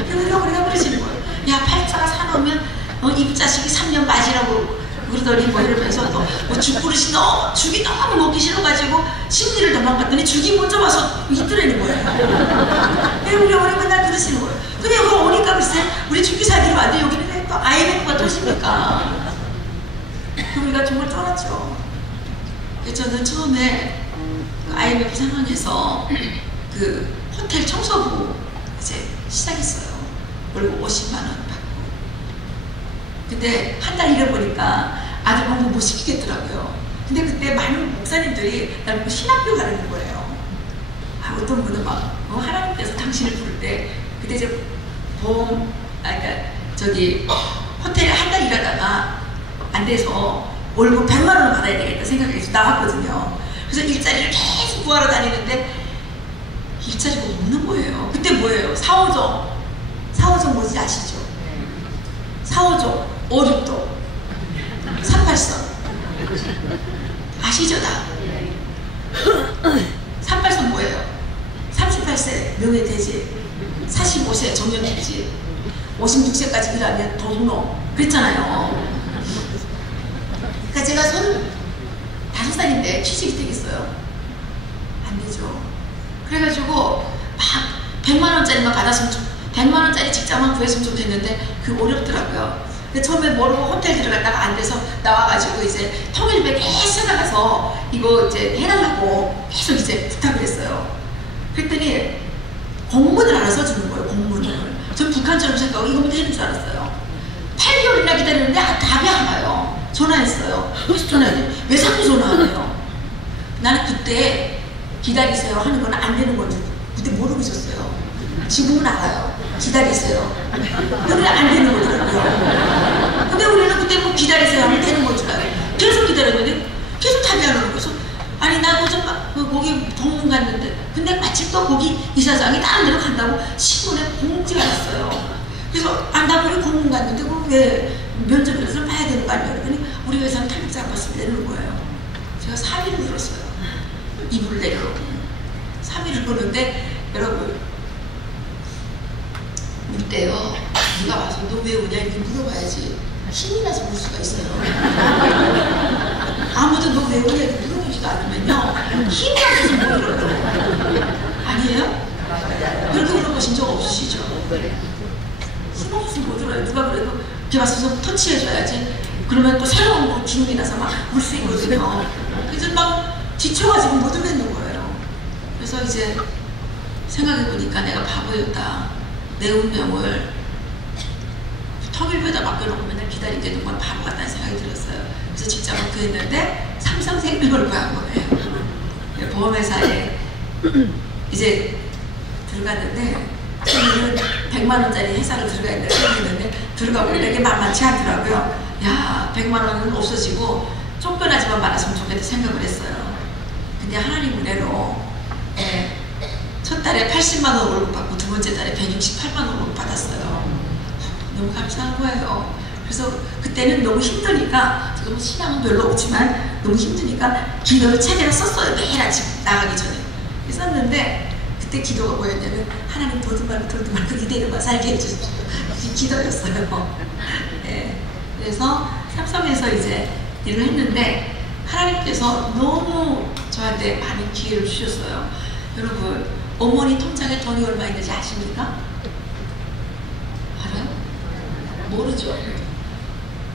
그래서 우리가 그러시는 거예요. 야, 팔자가 사놓으면 이부 자식이 3년 맞이라고 그러더니 뭐 이러면서 또 뭐 죽그릇이 죽이 너무 먹기 싫어가지고 심리를 도망갔더니 죽이 먼저 와서 있더라는 거예요. 그리고 우리 어머니 맨날 그러시는 거예요. 근데 그거 오니까 글쎄 우리 죽기 살기로 왔는데 여기는 또 IMF가 또 오십니까? 그럼 우리가 정말 쫄았죠. 저는 처음에 IMF 상황에서 그 호텔 청소부 이제 시작했어요. 월급 50만 원 받고. 근데 한 달 일해보니까 아들 공부 못 시키겠더라고요. 근데 그때 많은 목사님들이 나보고 신학교 가라는 거예요. 아, 어떤 분은 막 하나님께서 당신을 부를 때 그때 이제 그러니까 저기 호텔에 한 달 일하다가 안 돼서 월급 100만 원을 받아야 되겠다 생각해서 나왔거든요. 그래서 일자리를 계속 구하러 다니는데 일자리가 없는 거예요. 그때 뭐예요? 4호점. 4호점 뭔지 아시죠? 4호점, 562도, 38선. 아시죠, 다? 38선 뭐예요? 38세 명예퇴직, 45세 정년퇴직, 56세까지 일하면 도둑놈. 그랬잖아요. 그러니까 제가 35살인데 취직이 되겠어요? 안 되죠. 그래가지고 막 100만원짜리만 받았으면 100만원짜리 직장만 구했으면 좋겠는데 그게 어렵더라고요. 근데 처음에 모르고 호텔 들어갔다가 안 돼서 나와가지고 이제 통일부에 계속 나가서 이거 이제 해달라고 계속 이제 부탁을 했어요. 그랬더니 공문을 하나 써주는 거예요. 공문을. 전 북한처럼 생각하고 이거부터 해줄 줄 알았어요. 8개월이나 기다렸는데 답이 안 와요. 전화했어요. 계속 전화했는데 왜 자꾸 전화하네요? 나는 그때 기다리세요 하는 건 안 되는 건지 그때 모르고 있었어요. 지금은 알아요. 기다리세요. 근데 안 되는 거더라고요. 근데 우리는 그때 뭐 기다리세요 하면 되는 건 줄 알아요. 계속 기다렸는데 계속 답이 안 오는 거예요. 아니 나 거기 동문 갔는데 근데 마침 또 거기 이사장이 다른 데로 간다고 신문에 공지가 났어요. 그래서 나 우리 공문 갔는데 그럼 왜 면접에서 봐야 되는 거 아니야? 그랬더니 우리 회사는 탈북자 안 봤으면 내려올 거예요. 제가 3일을 들었어요. 이불을 내려놓고 3일을 보는데 여러분 울 때요 누가 와서 너 왜 오냐 이렇게 물어봐야지 힘이 나서 울 수가 있어요. 아무도 너 왜 오냐 이렇게 물어보지도 않으면요 힘이 나서 못 울어요. 아니에요? 그렇게 물어보신 적 없으시죠? 힘 없으면 못 울어요. 누가 그래도 이렇게 와서 터치해줘야지. 그러면 또 새로운 거 기운이 나서 막 울 수 있거든요. 그래서 막 지쳐가지고 못 울겠는 거예요. 그래서 이제 생각해보니까 내가 바보였다. 내 운명을 통일부에다 맡겨놓고 맨날 기다리게 정말 바보 같다는 생각이 들었어요. 그래서 직장을 구했는데 삼성생명을 구한 거예요. 보험회사에 이제 들어갔는데 저는 100만원짜리 회사를 들어갔는데 들어가고 이게 만만치 않더라고요. 야 100만원은 없어지고 쫓겨나지만 말았으면 좋겠다 생각을 했어요. 근데 하나님 은혜로 첫 달에 80만원 월급 받고 두 번째 달에 168만원 월급 받았어요. 너무 감사한 거예요. 그래서 그때는 너무 힘드니까 지금 신앙은 별로 없지만 너무 힘드니까 기도를 책에다 썼어요. 매일 아침 나가기 전에 썼는데 그때 기도가 뭐였냐면 하나님 돌도 말고 이대로만 살게 해주십시오. 기도였어요. 네. 그래서 삼성에서 이제 일을 했는데 하나님께서 너무 저한테 많은 기회를 주셨어요. 여러분 어머니 통장에 돈이 얼마 있는지 아십니까? 알아요? 모르죠.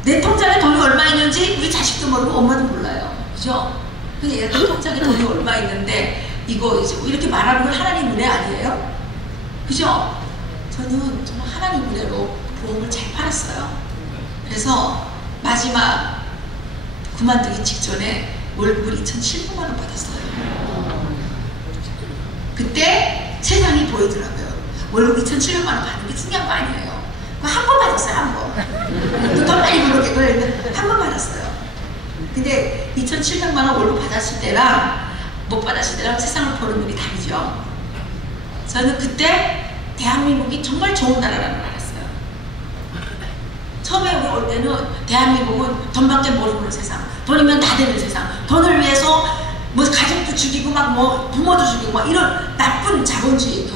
내 통장에 돈이 얼마 있는지 우리 자식도 모르고 엄마도 몰라요. 그죠? 근데 얘가 통장에 돈이 얼마 있는데 이거 이제 이렇게 말하는 건 하나님 은혜 아니에요? 그죠? 저는 정말 하나님 은혜로 보험을 잘 팔았어요. 그래서 마지막 그만두기 직전에 월급을 2,700만 원 받았어요. 그때 세상이 보이더라고요. 월급 2,700만 원 받는 게 중요한 거 아니에요. 한 번 받았어요. 한 번. 더 많이 모르게 그랬는데 한 번 받았어요. 근데 2,700만 원 월급 받았을 때랑 못 받았을 때랑 세상을 보는 눈이 다르죠. 저는 그때 대한민국이 정말 좋은 나라라는 걸 알았어요. 처음에 우리 올 때는 대한민국은 돈밖에 모르는 세상, 돈이면 다 되는 세상, 돈을 위해서 뭐 가족도 죽이고 막 뭐 부모도 죽이고 막 이런 나쁜 자본주의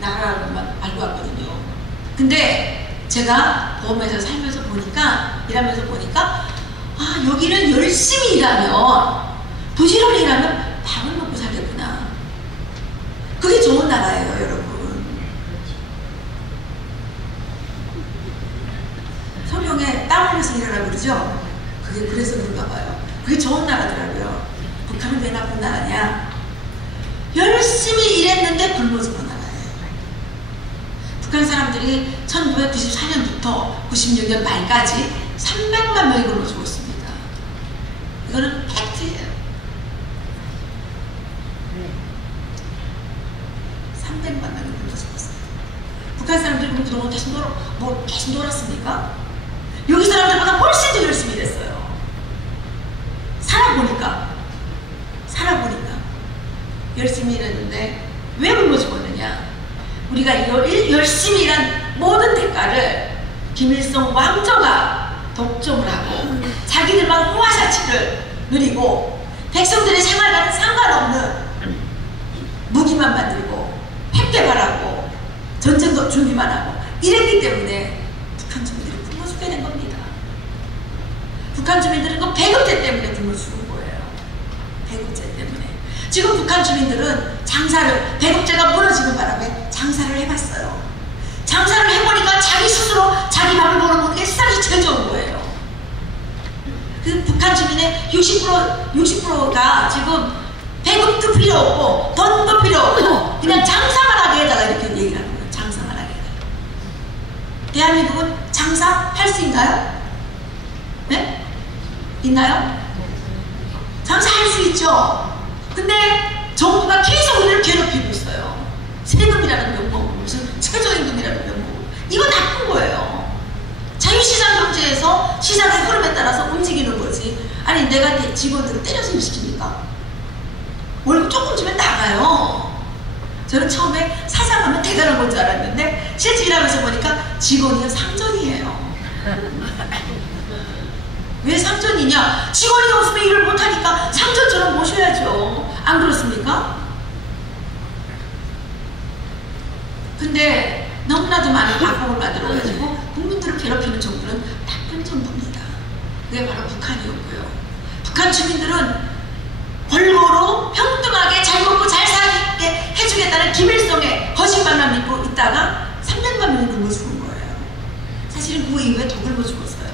나라라는 것만 알고 왔거든요. 근데 제가 보험회사 살면서 보니까, 일하면서 보니까, 아, 여기는 열심히 일하면, 부지런히 일하면 밥을 먹고 살겠구나. 그게 좋은 나라예요, 여러분. 성경에 땀 흘려서 일하라고 그러죠? 그게 그래서 그런가 봐요. 그게 좋은 나라더라고요. 북한은 왜 나쁜 나라냐? 열심히 일했는데 굶어 죽은 나라예요. 북한 사람들이 1994년부터 96년 말까지 300만 명이 굶어 죽었습니다. 이거는 팩트예요. 300만 명이 굶어 죽었어요. 북한 사람들이 그동안 계속 놀았습니까? 여기 사람들보다 훨씬 더 열심히 일했어요. 살아보니까 열심히 일했는데 왜 굶어 죽었느냐? 우리가 열심히 일한 모든 대가를 김일성 왕조가 독점을 하고 자기들만 호화사치를 누리고 백성들의 생활과는 상관없는 무기만 만들고 핵 개발하고 전쟁도 준비만 하고 이랬기 때문에 북한 주민들이 굶어 죽게 된 겁니다. 북한 주민들은 그 배급제 때문에 굶어 죽은 거예요. 배급제 때문에. 지금 북한 주민들은 장사를, 배급제가 무너지는 바람에 장사를 해봤어요. 장사를 해보니까 자기 스스로 자기 밥을 벌어보는 게 세상에서 제일 좋은 거예요. 그 북한 주민의 60%가 지금 배급도 필요 없고 돈도 필요 없고 그냥 장사만 하게 해달라 이렇게 얘기를 하는 거예요. 장사만 하게 해달라. 대한민국은 장사할 수 있나요? 네? 있나요? 장사할 수 있죠. 근데 정부가 계속 우리를 괴롭히고 있어요. 세금이라는 명목으로, 무슨 최저임금이라는 명목으로. 이거 나쁜 거예요. 자유시장 경제에서 시장의 흐름에 따라서 움직이는 거지. 아니 내가 직원들을 때려서 일시킵니까? 월급 조금 주면 나가요. 저는 처음에 사장하면 대단한 건 줄 알았는데 실제 일하면서 보니까 직원이요 상전이에요. 왜 상전이냐? 직원이 없으면 일을 못하니까 상전처럼 모셔야죠. 안 그렇습니까? 근데 너무나도 많은 악법을 만들어가지고 국민들을 괴롭히는 정부는 나쁜 정부입니다. 그게 바로 북한이었고요. 북한 주민들은 골고루 평등하게 잘 먹고 잘 살게 해주겠다는 김일성의 거짓말만 믿고 있다가 300만 명이 굶어 죽은 거예요. 사실은 그 이후에 더 굶어 죽었어요.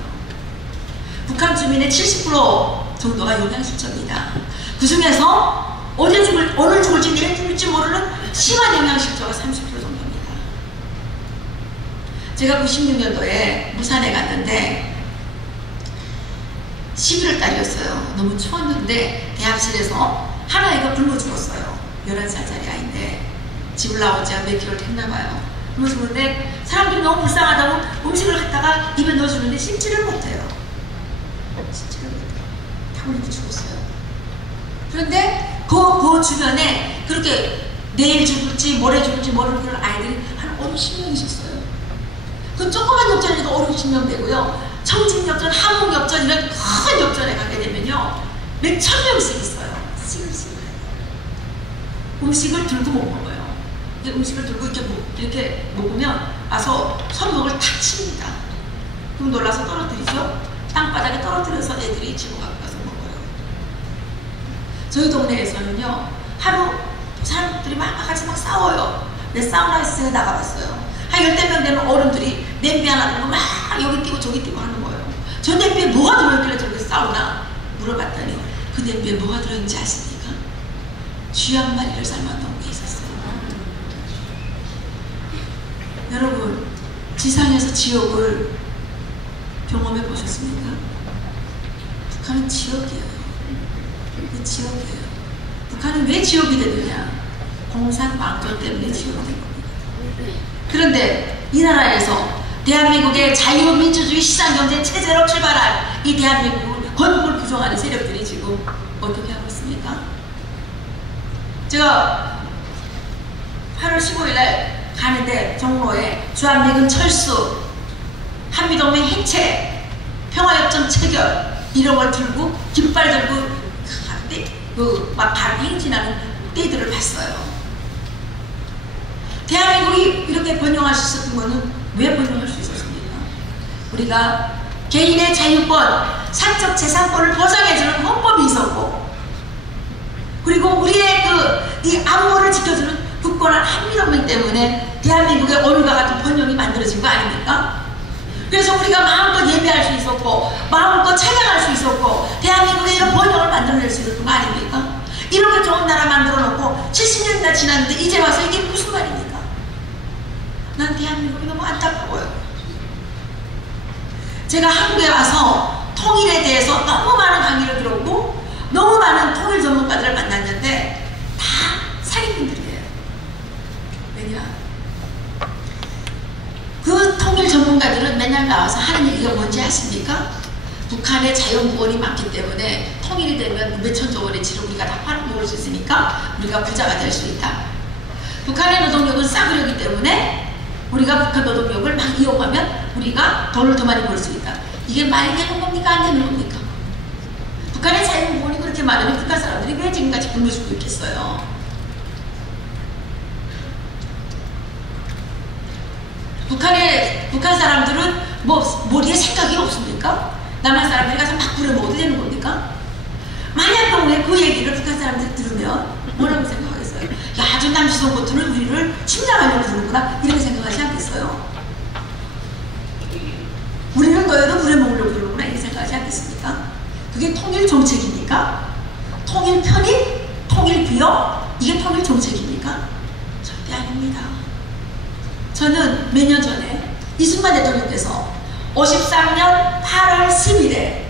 북한 주민의 70% 정도가 영양실조입니다. 그 중에서 오늘 죽을지 내일 죽을지 모르는 심한 영양실조가 30% 정도입니다. 제가 96년도에 부산에 갔는데 11월 달이었어요. 너무 추웠는데 대합실에서 한 아이가 굶어 죽었어요. 11살짜리 아이인데 집을 나온 지가 몇 개월 됐나봐요. 굶어 죽었는데 사람들이 너무 불쌍하다고 음식을 갖다가 입에 넣어주는데 씹지를 못해요. 씹지를 못해요. 다 굶어 죽었어요. 그런데 그 주변에 그렇게 내일 죽을지 모레 죽을지 모르는 그런 아이들이 한 5, 60명 있었어요. 그 조그만 역전에도 5, 60명 되고요. 청진역전, 함흥역전 이런 큰 역전에 가게 되면요. 몇 천 명씩 있어요. 음식을 들고 못 먹어요. 음식을 들고 이렇게 먹으면 와서 손목을 탁 칩니다. 그럼 놀라서 떨어뜨리죠. 땅바닥에 떨어뜨려서 애들이 집어 갖고 가서 먹어요. 저희 동네에서는요. 하루 사람들이 막 같이 막 싸워요. 내 사우나에서 나가봤어요. 한 10명 되는 어른들이 냄비 하나 들고 막 여기 뛰고 저기 뛰고 하는 거예요. 저 냄비에 뭐가 들어있길래 저렇게 싸우나 물어봤더니 그 냄비에 뭐가 들어있는지 아십니까? 쥐 한 마리를 삶아놓은 게 있었어요. 여러분 지상에서 지옥을 경험해 보셨습니까? 북한은 지옥이에요. 지옥이에요. 북한은 왜 지옥이 되느냐? 공산왕조 때문에 지옥이 된 겁니다. 그런데 이 나라에서 대한민국의 자유민주주의 시장경제 체제로 출발한 이 대한민국은 건국을 부정하는 세력들이 지금 어떻게 하고 있습니까? 제가 8월 15일 날 가는데 정로에 주한미군 철수, 한미동맹 해체, 평화협정 체결 이런 걸 들고 깃발 들고 막 행진하는 때들을 봤어요. 대한민국이 이렇게 번영할 수 있었던 거는 왜 번영할 수 있었습니까? 우리가 개인의 자유권, 사적 재산권을 보장해주는 헌법이 있었고, 그리고 우리의 이 안보를 지켜주는 굳건한 한미동맹 때문에 대한민국의 오늘과 같은 번영이 만들어진 거 아닙니까? 그래서 우리가 마음껏 예배할 수 있었고, 마음껏 찬양할 수 있었고, 대한민국의 이런 번영을 만들어낼 수 있었던 거 아닙니까? 이렇게 좋은 나라 만들어 놓고 70년이나 지났는데 이제 와서 이게 무슨 말입니까? 난 대한민국이 너무 안타까워요. 제가 한국에 와서 통일에 대해서 너무 많은 강의를 들었고 너무 많은 통일 전문가들을 만났는데 다 살인민들이에요. 왜냐? 그 통일 전문가들은 맨날 나와서 하는 얘기가 뭔지 아십니까? 북한의 자연구원이 많기 때문에 통일이 되면 몇천조 원의 질을 우리가 다 팔아먹을 수 있으니까 우리가 부자가 될 수 있다. 북한의 노동력은 싸구려기 때문에 우리가 북한 노동력을 막 이용하면 우리가 돈을 더 많이 벌 수 있다. 이게 말이 되는 겁니까? 안 되는 겁니까? 북한의 자연구원이 그렇게 많으면 북한 사람들이 왜 지금까지 굶어 죽고 있겠어요? 북한 사람들은 뭐 머리에 생각이 없습니까? 남한 사람들이 가서 막 부려먹어도 되는 겁니까? 만약 경우에 그 얘기를 북한 사람들이 들으면 뭐라고 생각하겠어요? 야, 저 남지성 보트는 우리를 침략하려고 부르는구나 이렇게 생각하지 않겠어요? 우리는 너희를 부려먹으려고 부르는구나 이렇게 생각하지 않겠습니까? 그게 통일 정책입니까? 통일 편입? 통일 비용? 이게 통일 정책입니까? 절대 아닙니다. 저는 몇 년 전에 이승만 대통령께서 53년 8월 10일에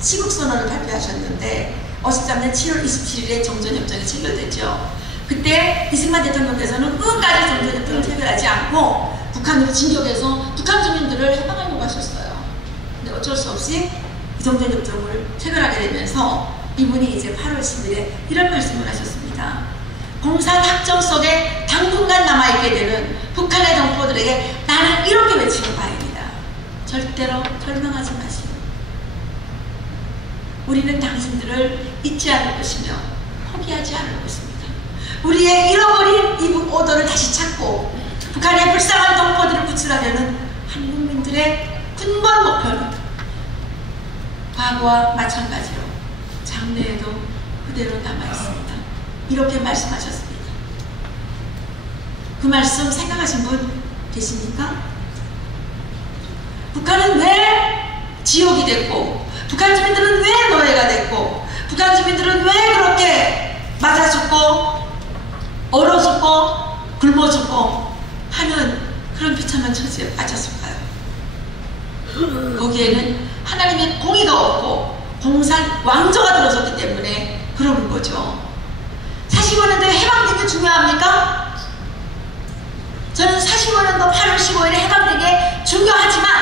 시국선언을 발표하셨는데 53년 7월 27일에 정전협정이 체결됐죠. 그때 이승만 대통령께서는 끝까지 정전협정을 체결하지 않고 북한으로 진격해서 북한 주민들을 해방하려고 하셨어요. 근데 어쩔 수 없이 이 정전협정을 체결하게 되면서 이분이 이제 8월 10일에 이런 말씀을 하셨습니다. 공산 학정 속에 당분간 남아있게 되는 북한의 동포들에게 나는 이렇게 외치는 바입니다. 절대로 절망하지 마시오. 우리는 당신들을 잊지 않을 것이며 포기하지 않을 것입니다. 우리의 잃어버린 이북 오도를 다시 찾고 북한의 불쌍한 동포들을 구출하려는 한국민들의 근본 목표는 과거와 마찬가지로 장래에도 그대로 남아있습니다. 이렇게 말씀하셨습니다. 그 말씀 생각하신 분 계십니까? 북한은 왜 지옥이 됐고 북한 주민들은 왜 노예가 됐고 북한 주민들은 왜 그렇게 맞아 죽고 얼어 죽고 굶어 죽고 하는 그런 비참한 처지에 빠졌을까요? 거기에는 하나님의 공의가 없고 공산 왕조가 들어섰기 때문에 그러는 거죠. 45년도에 해방된 게 중요합니까? 저는 45년도 8월 15일에 해방된 게 중요하지만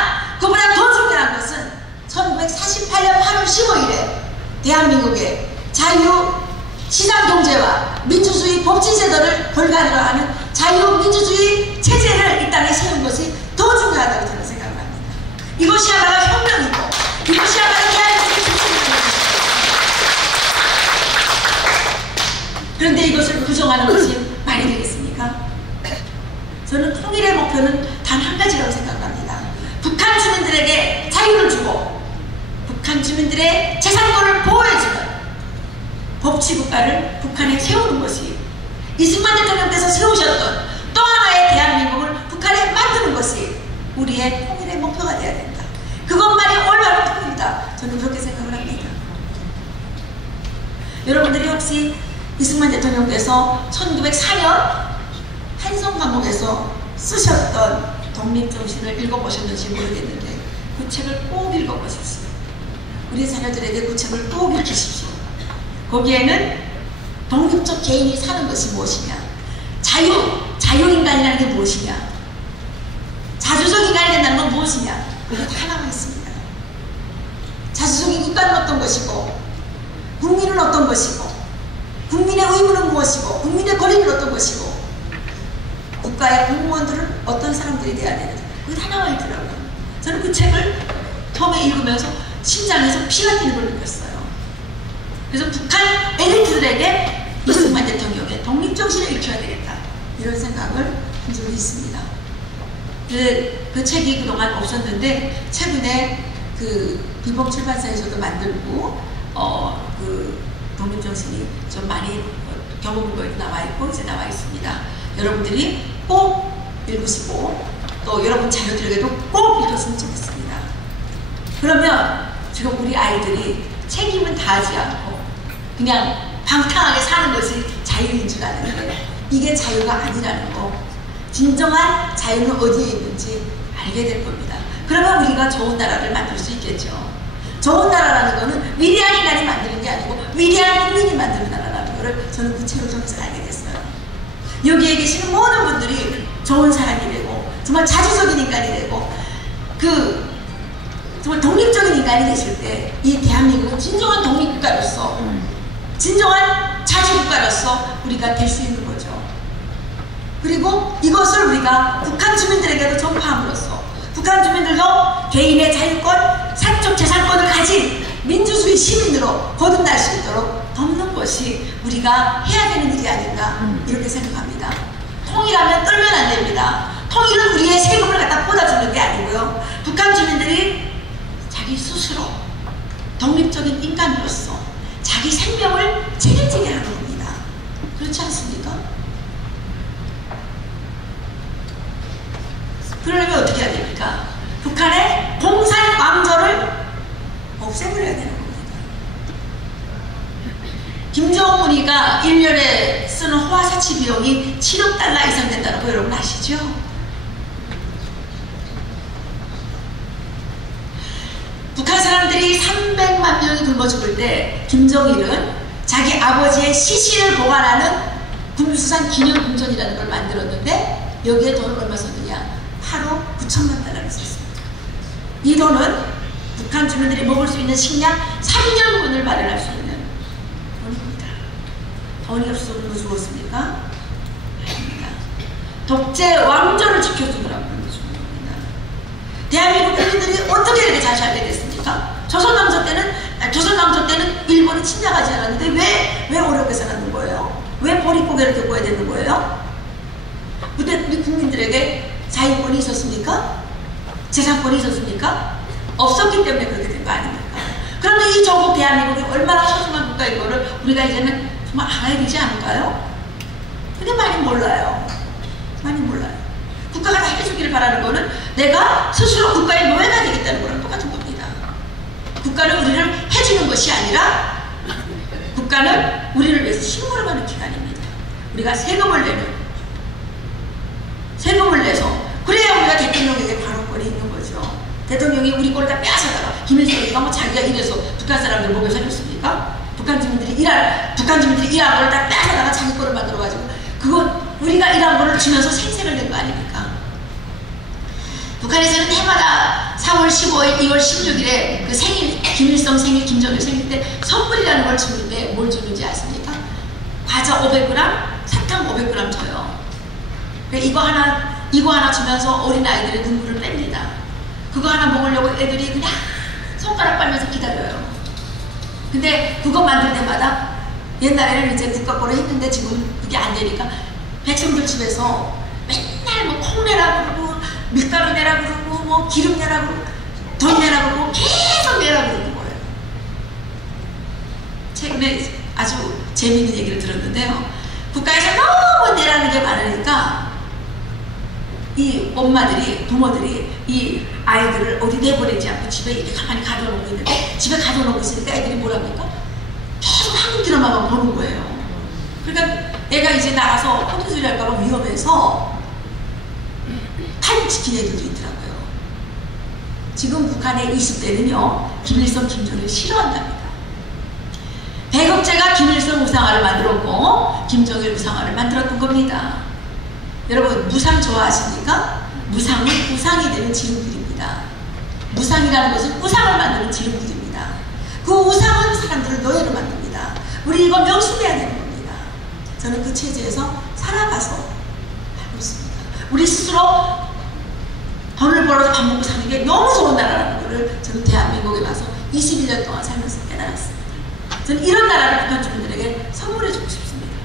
그보다 더 중요한 것은 1948년 8월 15일에 대한민국의 자유, 시장경제와 민주주의 법치제도를 골간으로 하는 자유민주주의 체제를 이 땅에 세운 것이 더 중요하다고 저는 생각을 합니다. 이것이야말로 혁명이고 이것이야말로 대한민국의 중심입니다. 그런데 이것을 부정하는 것이 말이 되겠습니까? 저는 통일의 목표는 단 한 가지라고 생각합니다. 북한 주민들에게 자유를 주고 북한 주민들의 재산권을 보호해주는 법치국가를 북한에 세우는 것이 이승만 대통령께서 세우셨던 또 하나의 대한민국을 북한에 만드는 것이 우리의 통일의 목표가 되어야 된다. 그것만이 올바른 통일이다. 저는 그렇게 생각을 합니다. 여러분들이 혹시 이승만 대통령께서 1904년 한성 감옥에서 쓰셨던 독립정신을 읽어보셨는지 모르겠는데 그 책을 꼭 읽어보셨어요. 우리 자녀들에게 그 책을 꼭 읽으십시오. 거기에는 독립적 개인이 사는 것이 무엇이냐, 자유인간이라는 게 무엇이냐, 자주적 인간이 된다는 건 무엇이냐, 그게 다 나와 있습니다. 자주적 국가는 어떤 것이고 국민은 어떤 것이고 국민의 의무는 무엇이고 국민의 권리는 어떤 것이고 국가의 공무원들은 어떤 사람들이 돼야 되는지 그게 다 나와 있더라고요. 저는 그 책을 처음에 읽으면서 심장에서 피가 뛰는 걸 느꼈어요. 그래서 북한 엘리트들에게 이승만 대통령의 독립정신을 익혀야 되겠다 이런 생각을 한 적이 있습니다. 그 책이 그동안 없었는데 최근에 그 비봉출판사에서도 만들고 그 독립정신이 좀 많이 경험물도 나와 있고 이제 나와 있습니다. 여러분들이 꼭 읽으시고 또 여러분 자녀들에게도 꼭 읽었으면 좋겠습니다. 그러면 지금 우리 아이들이 책임은 다하지 않고 그냥 방탕하게 사는 것이 자유인 줄 아는데 이게 자유가 아니라는 거, 진정한 자유는 어디에 있는지 알게 될 겁니다. 그러면 우리가 좋은 나라를 만들 수 있겠죠. 좋은 나라라는 거는 위대한 인간이 만드는 게 아니고 위대한 국민이 만드는 나라라는 거를 저는 그 책을 통해서 알게 됐어요. 여기에 계시는 모든 분들이 좋은 사람이 되고 정말 자주적인 인간이 되고 그 정말 독립적인 인간이 되실 때 이 대한민국은 진정한 독립국가로서 진정한 자주국가로서 우리가 될 수 있는 거죠. 그리고 이것을 우리가 북한 주민들에게도 전파함으로써 북한 주민들도 개인의 자유권, 사적 재산권을 가진 민주주의 시민으로 거듭날 수 있도록 돕는 것이 우리가 해야 되는 일이 아닌가 이렇게 생각합니다. 통일하면 떨면 안 됩니다. 통일은 우리의 세금을 갖다 꽂아주는 게 아니고요. 북한 주민들이 자기 스스로 독립적인 인간으로서 자기 생명을 책임지게 하는 겁니다. 그렇지 않습니까? 그러려면 어떻게 해야 됩니까? 북한의 공산 왕조를 없애버려야 되는 겁니다. 김정은이가 1년에 쓰는 호화사치 비용이 7억 달러 이상 된다는 거 여러분 아시죠? 북한 사람들이 300만 명이 굶어 죽을 때 김정일은 자기 아버지의 시신을 보관하는 군수산 기념궁전이라는 걸 만들었는데 여기에 돈을 얼마 썼느냐? 8억 9천만 달러를 썼습니다. 이 돈은 북한 주민들이 먹을 수 있는 식량 3년분을 마련할 수 있는 돈입니다. 돈이 없으면 죽었습니까? 아닙니다. 독재 왕조를 지켜주느라고 죽는 겁니다. 대한민국 국민들이 어떻게 이렇게 잘 살게 됐습니까? 조선왕조 때는 일본이 침략하지 않았는데 왜 어렵게 살았는 거예요? 왜 보릿고개를 겪어야 되는 거예요? 그때 우리 국민들에게 자유권이 있었습니까? 재산권이 있었습니까? 없었기 때문에 그렇게 된 거 아닙니까? 그런데 이 조국 대한민국이 얼마나 소중한 국가인 거를 우리가 이제는 정말 알아야 되지 않을까요? 근데 많이 몰라요. 많이 몰라요. 국가가 다 해주기를 바라는 거는 내가 스스로 국가의 노예가 되겠다는 거랑 똑같은 겁니다. 국가는 우리를 해주는 것이 아니라 국가는 우리를 위해서 심부름하는 기관입니다. 우리가 세금을 내서 그래야 우리가 대통령에게 발언권이 있는 거죠. 대통령이 우리 꼴 다 빼앗아다가 김일성이가 뭐 자기가 이래서 북한 사람들 목에 살렸습니까? 북한 주민들이 일한 거를 다 빼앗아다가 자기 거를 만들어가지고 그건 우리가 일한 거를 주면서 생색을 낸 거 아닙니까? 북한에서는 해마다 4월 15일, 2월 16일에 그 생일, 김일성 생일, 김정일 생일 때 선물이라는 걸 주는데 뭘 주는지 아십니까? 과자 500g, 사탕 500g 줘요. 이거 하나 주면서 어린아이들의 눈물을 뺍니다. 그거 하나 먹으려고 애들이 그냥 손가락 빨면서 기다려요. 근데 그거 만들 때마다 옛날에는 이제 국가 거로 했는데 지금 그게 안 되니까 백성들 집에서 맨날 뭐 콩 내라 그러고 밀가루 내라 그러고 뭐 기름 내라 그러고 돈 내라 그러고 계속 내라 그러는 거예요. 최근에 아주 재미있는 얘기를 들었는데요. 국가에서 너무 내라는 게 많으니까 이 엄마들이, 부모들이 이 아이들을 어디 내보내지 않고 집에 이렇게 가만히 가둬놓고 있는데 집에 가둬놓고 있으니까 애들이 뭐랍니까? 계속 한국 드라마만 보는 거예요. 그러니까 애가 이제 나가서 혼자 소리 할까봐 위험해서 탈북시킨 애들도 있더라고요. 지금 북한의 20대는요 김일성, 김정일 싫어한답니다. 배급제가 김일성 우상화를 만들었고 김정일 우상화를 만들었던 겁니다. 여러분 무상 좋아하십니까? 무상은 우상이 되는 지름길입니다. 무상이라는 것은 우상을 만드는 지름길입니다. 그 그 우상은 사람들을 노예로 만듭니다. 우리 이거 명심해야 되는 겁니다. 저는 그 체제에서 살아가서 알고 있습니다. 우리 스스로 돈을 벌어서 밥 먹고 사는 게 너무 좋은 나라라는 것을 저는 대한민국에 와서 21년 동안 살면서 깨달았습니다. 저는 이런 나라를 북한 주민들에게 선물해 주고 싶습니다.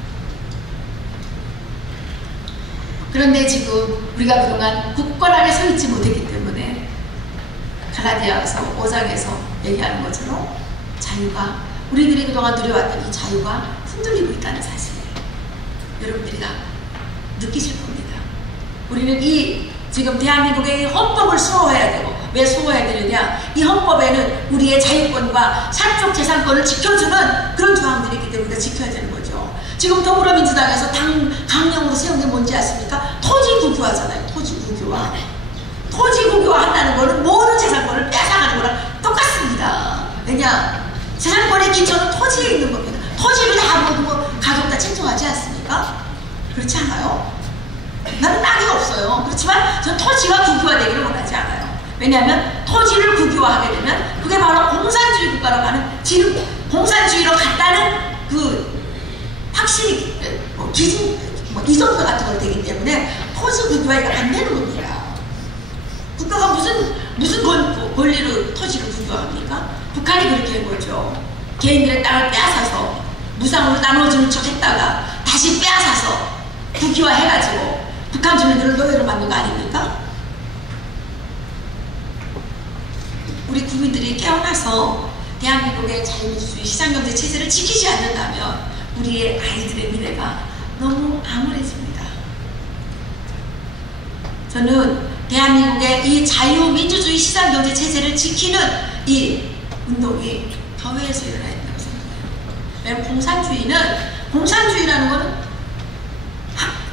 그런데 지금 우리가 그동안 굳건하게 서 있지 못했기 때문에 갈라디아서 5장에서 얘기하는 것처럼 자유가, 우리들이 그동안 누려왔던 이 자유가 흔들리고 있다는 사실을 여러분들이 다 느끼실 겁니다. 우리는 이 지금 대한민국의 헌법을 수호해야 되고, 왜 수호해야 되느냐, 이 헌법에는 우리의 자유권과 사적 재산권을 지켜주는 그런 조항들이 있기 때문에 지켜야 되는 거죠. 지금 더불어민주당에서 강령으로 세운 게 뭔지 아십니까? 토지 국유화잖아요. 토지 국유화. 토지 국유화 한다는 거는 모든 재산권을 빼앗아가는 거랑 똑같습니다. 왜냐? 재산권의 기초는 토지에 있는 겁니다. 토지를 다 모두 가족 다 책정하지 않습니까? 그렇지 않아요? 나는 땅이 없어요. 그렇지만 저는 토지가 국유화되기를 원하지 않아요. 왜냐하면 토지를 국유화하게 되면 그게 바로 공산주의 국가로 가는, 지금 공산주의로 갔다는 그 확실히 기준, 이정도 같은 거 되기 때문에 토지 국유화가 안 되는 겁니다. 국가가 무슨 권리로 토지를 국유화합니까? 북한이 그렇게 한 거죠. 개인들의 땅을 빼앗아서 무상으로 나눠주는 척 했다가 다시 빼앗아서 국유화 해가지고 북한 주민들을 노예로 만든 거 아닙니까? 우리 국민들이 깨어나서 대한민국의 자유민주주의 시장경제 체제를 지키지 않는다면 우리의 아이들의 미래가 너무 암울해집니다. 저는 대한민국의 이 자유민주주의 시장경제 체제를 지키는 이 운동이 교회에서 일어나야 된다고 생각해요. 왜냐하면 공산주의라는 것은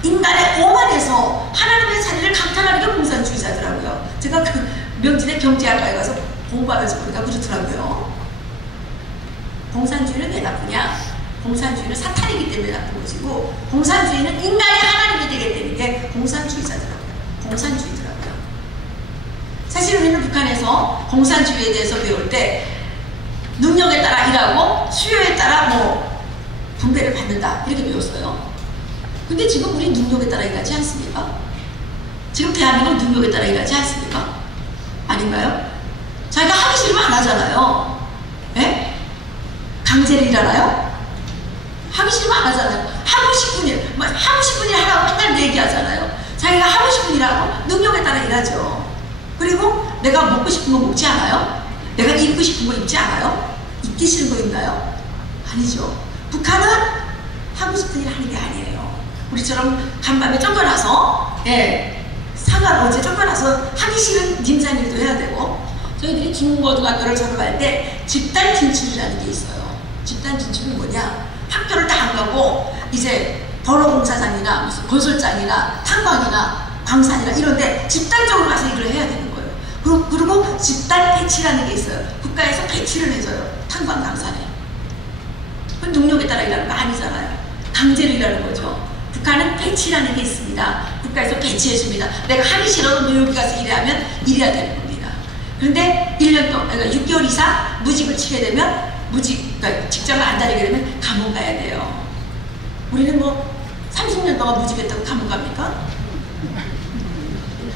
인간의 오만에서 하나님의 자리를 강탈하는 게 공산주의자더라고요. 제가 그 명진의 경제학과에 가서 공부하면서 보니까 그렇더라고요. 공산주의는 왜 나쁘냐? 공산주의는 사탄이기 때문에 나쁜 것이고, 공산주의는 인간이 하나님이 되게 되는 게 공산주의자더라고요. 공산주의더라고요. 사실 우리는 북한에서 공산주의에 대해서 배울 때 능력에 따라 일하고 수요에 따라 분배를 받는다 이렇게 배웠어요. 근데 지금 우리 능력에 따라 일하지 않습니까? 지금 대한민국 능력에 따라 일하지 않습니까? 아닌가요? 자기가 하기 싫으면 안 하잖아요. 예? 강제로 일하나요? 하기 싫으면 안 하잖아요. 하고 싶은 일 하라고 맨날 얘기하잖아요. 자기가 하고 싶은 일 하고 능력에 따라 일하죠. 그리고 내가 먹고 싶은 거 먹지 않아요? 내가 입고 싶은 거 입지 않아요? 입기 싫은 거 입나요? 아니죠. 북한은 하고 싶은 일 하는 게 아니에요. 우리처럼 간밤에 쫓겨나서, 사관 어제 쫓겨나서 하기 싫은 김산일도 해야 되고, 저희들이 중고등학교를 졸업할 때 집단 진출이라는 게 있어요. 집단 진출은 뭐냐? 학교를 다 안 가고 이제 도로공사장이나 무슨 건설장이나 탄광이나 광산이나 이런데 집단적으로 가서 일을 해야 되는 거예요. 그리고 집단 배치라는 게 있어요. 국가에서 배치를 해줘요. 탄광 광산에. 그건 능력에 따라 일하는 거 아니잖아요. 강제로 일하는 거죠. 북한은 배치라는 게 있습니다. 국가에서 배치해줍니다. 내가 하기 싫어도 뉴욕에 가서 일하면 일해야 되는 겁니다. 그런데 1년 동안, 그러니까 6개월 이상 무직을 치게 되면 그러니까 직장을 안 다니게 되면 감옥 가야 돼요. 우리는 30년 동안 무직했다고 감옥 갑니까?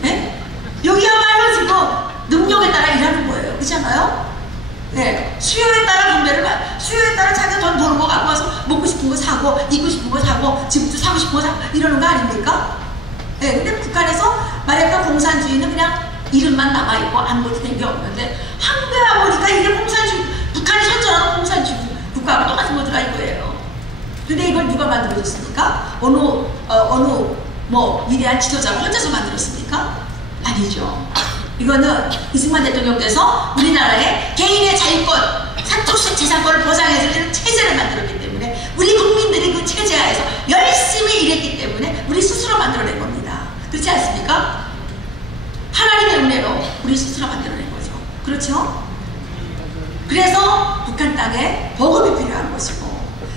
네? 여기야말로 지금 능력에 따라 일하는 거예요. 그렇잖아요? 네. 수요에 따라 수요에 따라 자기가 돈 버는 거 갖고 와서 먹고 싶은 거 사고, 입고 싶은 거 사고, 집도 사고 싶은 거 사고, 이러는 거 아닙니까? 네. 근데 북한에서 말했던 공산주의는 그냥 이름만 남아있고 아무것도 된 게 없는데, 한국에 와보니까 이게 북한이 선전하는 공산주의 국가하고 똑같은 거들가 이거예요. 근데 이걸 누가 만들어줬습니까? 어느 위대한 지도자가 혼자서 만들었습니까? 아니죠. 이거는 이승만 대통령 때서 우리나라의 개인의 자유권, 사적 재산권을 보장해주는 체제를 만들었기 때문에, 우리 국민들이 그 체제 하에서 열심히 일했기 때문에 우리 스스로 만들어낸 겁니다. 그렇지 않습니까? 하나님의 은혜로 우리 스스로 만들어낸 거죠. 그렇죠? 그래서 북한 땅에 복음이 필요한 것이고,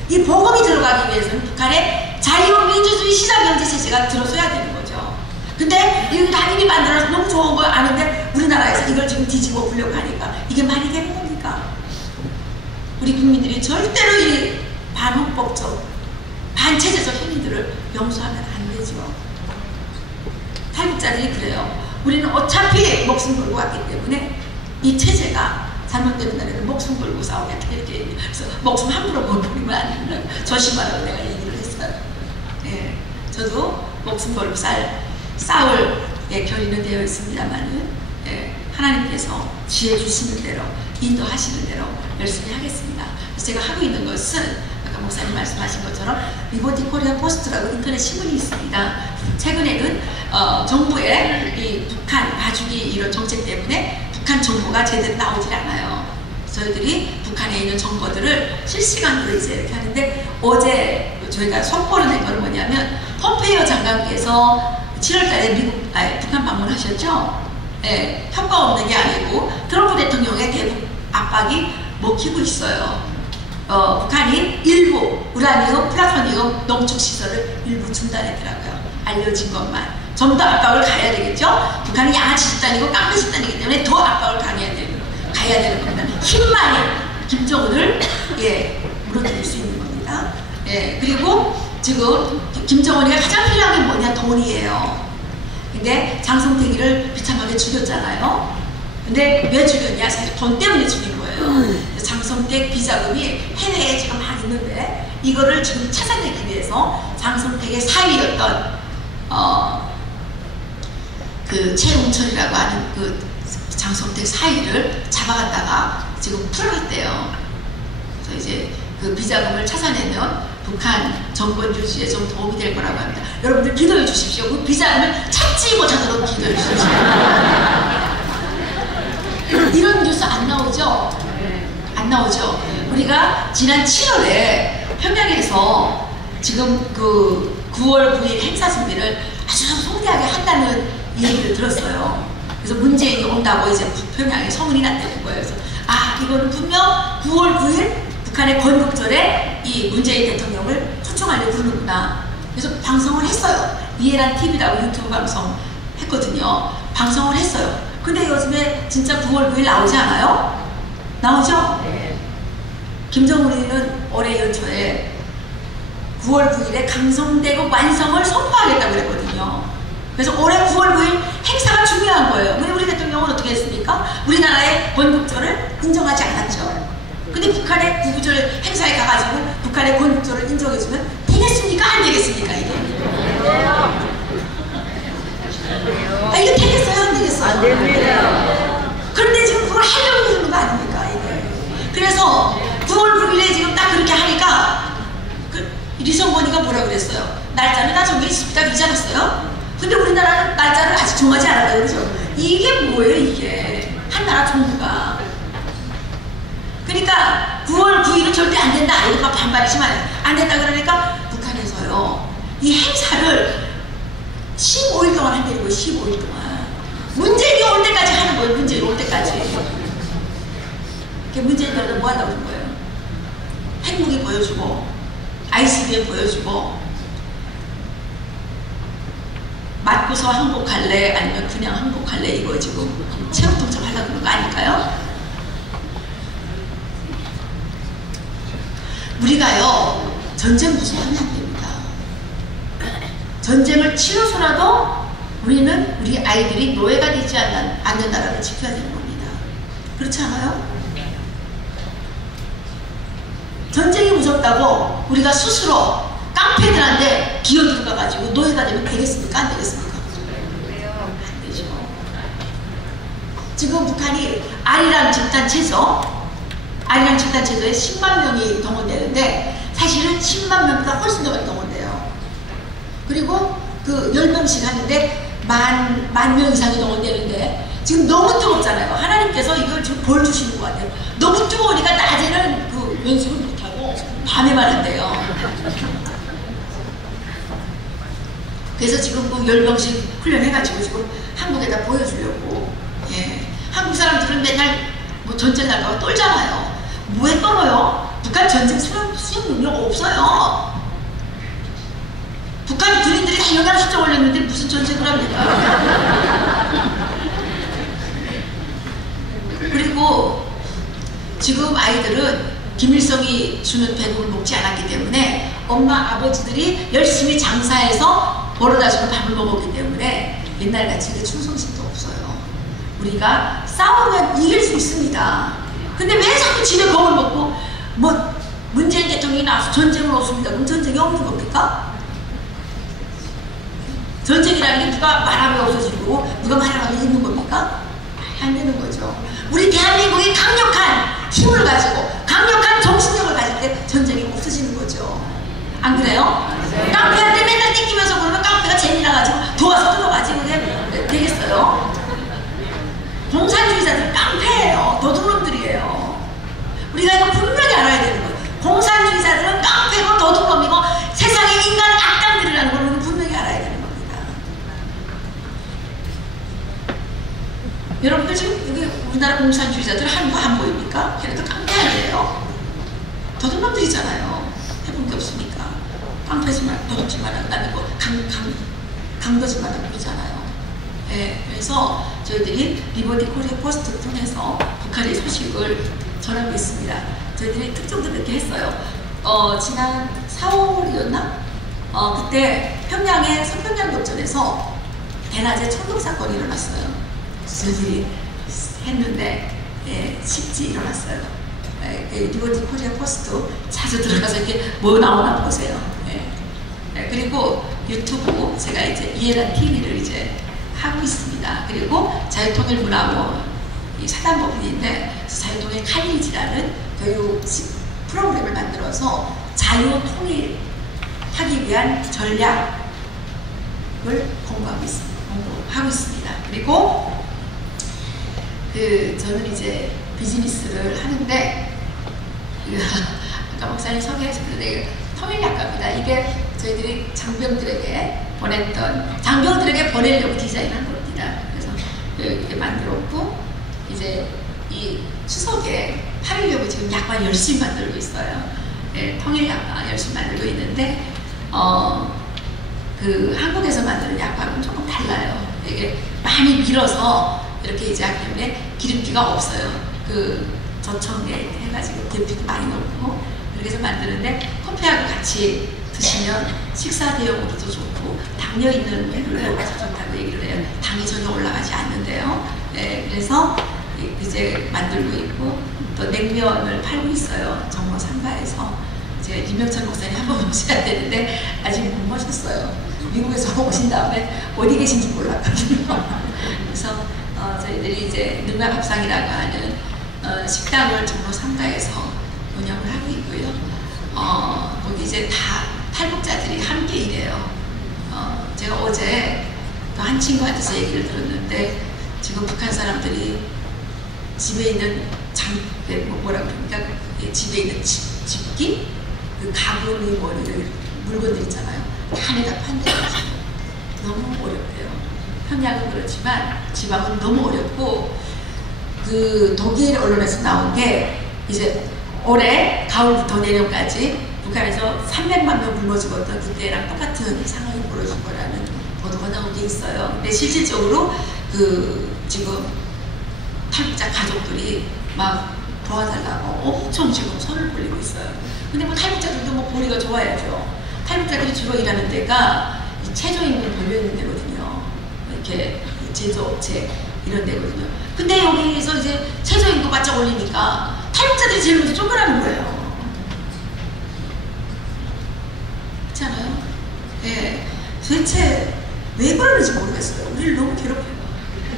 이 복음이 들어가기 위해서는 북한의 자유민주주의 시장경제 체제가 들어서야 되는 거죠. 근데 이거 다 이미 만들어서 너무 좋은 거 아는데 우리나라에서 이걸 지금 뒤집어 보려고 하니까 이게 말이 되는 겁니까? 우리 국민들이 절대로 이 반헌법적, 반체제적 행위들을 용서하면 안 되죠. 탈북자들이 그래요. 우리는 어차피 목숨 걸고 왔기 때문에 이 체제가 잘못되는 날에는 목숨 걸고 싸우겠다 이렇게 얘기해요. 그래서 목숨 함부로 못 버리면 안 된다고 조심하라고 내가 얘기를 했어요. 예, 저도 목숨 걸고 싸울 결의는 되어 있습니다만은 하나님께서 지혜 주시는 대로 인도하시는 대로 열심히 하겠습니다. 그래서 제가 하고 있는 것은 아까 목사님 말씀하신 것처럼 리버티 코리아 포스트라고 인터넷 신문이 있습니다. 최근에는 정부의 이 북한 봐주기 이런 정책 때문에 북한 정보가 제대로 나오질 않아요. 저희들이 북한에 있는 정보들을 실시간으로 이제 이렇게 하는데, 어제 저희가 속보를 낸 건 뭐냐면 폼페이오 장관께서 7월달에 북한 방문하셨죠. 예, 효과 없는 게 아니고 트럼프 대통령의 대북 압박이 먹히고 있어요. 북한이 일부 우라늄, 플라토늄 농축 시설을 일부 중단했더라고요. 알려진 것만. 좀 더 압박을 가야 되겠죠. 북한이 양아치 집단이고 깡패 집단이기 때문에 더 압박을 가야 되는 겁니다. 힘만이 김정은을 무너뜨릴 수 있는 겁니다. 그리고 지금 김정은이가 가장 필요한 게 뭐냐? 돈이에요. 근데 장성택이를 비참하게 죽였잖아요. 근데 왜 죽였냐? 사실 돈 때문에 죽인 거예요. 장성택 비자금이 해외에 지금 막 있는데 이거를 지금 찾아내기 위해서 장성택의 사위였던 그 최웅철이라고 하는 그 장성택 사위를 잡아갔다가 지금 풀어갔대요. 그래서 이제 그 비자금을 찾아내면 북한 정권 유지에 좀 도움이 될 거라고 합니다. 여러분들 기도해 주십시오. 그 비자금을 찾지 못하도록 기도해 주십시오. 이런 뉴스 안 나오죠? 안 나오죠? 우리가 지난 7월에 평양에서 지금 그 9월 9일 행사 준비를 아주 성대하게 한다는 얘기를 들었어요. 그래서 문재인이 온다고 이제 평양에 소문이 났다는 거예요. 그래서 이거는 분명 9월 9일 북한의 건국절에 이 문재인 대통령을 초청하려고 그러는구나. 그래서 방송을 했어요. 이해란 TV라고 유튜브 방송 했거든요. 방송을 했어요. 근데 요즘에 진짜 9월 9일 나오지 않아요? 나오죠? 네. 김정은이는 올해 연초에 9월 9일에 강성대국 완성을 선포하겠다고 그랬거든요. 그래서 올해 9월 9일 행사가 중요한 거예요. 왜 우리 대통령은 어떻게 했습니까? 우리나라의 건국절을 인정하지 않았죠. 근데 북한의 구구절 행사에 가가지고 북한의 건국절을 인정해주면 되겠습니까? 안 되겠습니까? 이게? 이게 되겠어요? 안 되겠어요? 안 됩니다. 그런데 지금 그걸 하려고 그러는 거 아닙니까? 이게. 그래서 9월 9일에 지금 딱 그렇게 하니까 리성건이가 뭐라 그랬어요? 날짜는 다 정해져 있습니다. 그러지 않았어요? 근데 우리나라는 날짜를 아직 정하지 않았다 그러죠. 이게 뭐예요? 이게 한 나라 정부가. 그러니까 9월 9일은 절대 안 된다. 이거 반발이 심하네. 안 된다 그러니까 북한에서요 이 행사를 15일 동안 한다는 거예요. 15일 동안. 문재인이 올 때까지 하는 거예요. 문재인이 올 때까지. 문재인들은 뭐 하려고 그런 거예요? 핵무기 보여주고 ICBM 보여주고 맞고서 항복할래 아니면 그냥 항복할래 이거 지금 체육동참 하려고 그런 거 아닐까요? 우리가요 전쟁 무서워하면 안 됩니다. 전쟁을 치러서라도 우리는 우리 아이들이 노예가 되지 않는 나라를 지켜야 되는 겁니다. 그렇지 않아요? 전쟁이 무섭다고 우리가 스스로 깡패들한테 기어들어가가지고 노예가 되면 되겠습니까? 안 되겠습니까? 안 되죠. 지금 북한이 아리랑 집단 체조에 10만 명이 동원되는데 사실은 10만 명보다 훨씬 더 많이 동원돼요. 그리고 그 10명씩 하는데 만 명 이상이 동원되는데 지금 너무 뜨겁잖아요. 하나님께서 이걸 지금 벌 주시는 것 같아요. 너무 뜨거우니까 낮에는 그 연습을 못하고 밤에만 한대요. 그래서 지금 그 10명씩 훈련해가지고 지금 한국에다 보여주려고. 한국 사람들은 맨날 뭐 전쟁 날까봐 떨잖아요. 뭐에 떨어요? 북한 전쟁 수영 능력 없어요. 북한 군인들이 다 영양 실적 올렸는데 무슨 전쟁을 합니까? 그리고 지금 아이들은 김일성이 주는 배급을 먹지 않았기 때문에 엄마 아버지들이 열심히 장사해서 벌어다 주는 밥을 먹었기 때문에 옛날같이 그 충성심도 없어요. 우리가 싸우면 이길 수 있습니다. 근데 왜 자꾸 집에 겁을 먹고 뭐 문재인 대통령이 나와서 전쟁은 없습니다. 그럼 전쟁이 없는 겁니까? 전쟁이라는 게 누가 말하면 없어지고 누가 말하면 있는 겁니까? 말이 안 되는 거죠. 우리 대한민국이 강력한 힘을 가지고 강력한 정신력을 가질 때 전쟁이 없어지는 거죠. 안 그래요? 깡패한테 맨날 땡기면서 그러면 깡패가 재미나가지고 도와서 뜯어가지고 되겠어요? 공산주의자들 깡패예요. 도둑놈들이에요. 우리가 이거 분명히 알아야 되는 거예요. 공산주의자들은 깡패고 도둑놈이고 세상에 인간 악당들이라는 걸 우리는 분명히 알아야 되는 겁니다. 여러분들 지금 여기 우리나라 공산주의자들 하는 거 안 보입니까? 걔네들 깡패 아니에요? 도둑놈들이잖아요. 해본 게 없으니까. 깡패지만 도둑질만 하고 나는 뭐 강도질만 하고 그러잖아요. 네, 그래서 저희들이 리버티 코리아 포스트를 통해서 북한의 소식을 전하고 있습니다. 저희들이 특종도 몇 개 했어요. 지난 4월이었나? 그때 평양의 서평양 격전에서 대낮에 총격 사건이 일어났어요. 저희들이 했는데 실제 일어났어요. 리버티 코리아 포스트 자주 들어가서 이렇게 뭐 나오나 보세요. 그리고 유튜브 제가 이제 이해란 TV를 이제 하고 있습니다. 그리고 자유통일문화원 사단법인인데 자유통일 카리지라는 교육 프로그램을 만들어서 자유통일하기 위한 전략을 공부하고 있습니다. 그리고 저는 이제 비즈니스를 하는데 아까 목사님 소개하셨는데 통일약과입니다. 이게 저희들이 장병들에게 장병들에게 보내려고 디자인한 겁니다. 그래서 이렇게 만들었고 이제 이 추석에 팔으려고 지금 약관 열심히 만들고 있어요. 통일약과 열심히 만들고 있는데 그 한국에서 만드는 약과는 조금 달라요. 이게 많이 밀어서 이렇게 이제 하기 때문에 기름기가 없어요. 그 저청에 해가지고 계피도 많이 넣고 그렇게 해서 만드는데 커피하고 같이 드시면 식사 대용으로도 좋고 당뇨 있는 분들도 좋다고 얘기를 해요. 당이 전혀 올라가지 않는데요. 그래서 이제 만들고 있고 또 냉면을 팔고 있어요. 정모 상가에서 이제 이명철 목사님 한번 오셔야 되는데 아직 못 모셨어요. 미국에서 오신 다음에 어디 계신지 몰랐거든요. 그래서 저희들이 이제 능락합상이라고 하는 식당을 정모 상가에서 운영을 하고 있고요. 거기 이제 다 탈북자들이 함께 일해요. 제가 어제 또 한 친구한테서 얘기를 들었는데 지금 북한 사람들이 집에 있는 뭐라 그럽니까? 집에 있는 집기? 그 가구니 물건들 있잖아요. 다 안에다 판대가지고 너무 어렵대요. 평양은 그렇지만 지방은 너무 어렵고 그 독일 언론에서 나온 게 이제 올해 가을부터 내년까지 북한에서 300만 명 굶어 죽었던 그때랑 똑같은 상황이 벌어질 거라는 보도가 나온 게 있어요. 근데 실질적으로 그 지금 탈북자 가족들이 막 도와달라고 엄청 지금 손을 벌리고 있어요. 근데 뭐 탈북자들도 뭐 보리가 좋아야죠. 탈북자들이 주로 일하는 데가 최저임금 벌려있는 데거든요. 이렇게 제조업체 이런 데거든요. 근데 여기서 이제 최저임금 바짝 올리니까 탈북자들이 제일 먼저 쫓겨나는 거예요. 그렇지 않아요? 네. 도대체 왜 그러는지 모르겠어요. 우리를 너무 괴롭혀요.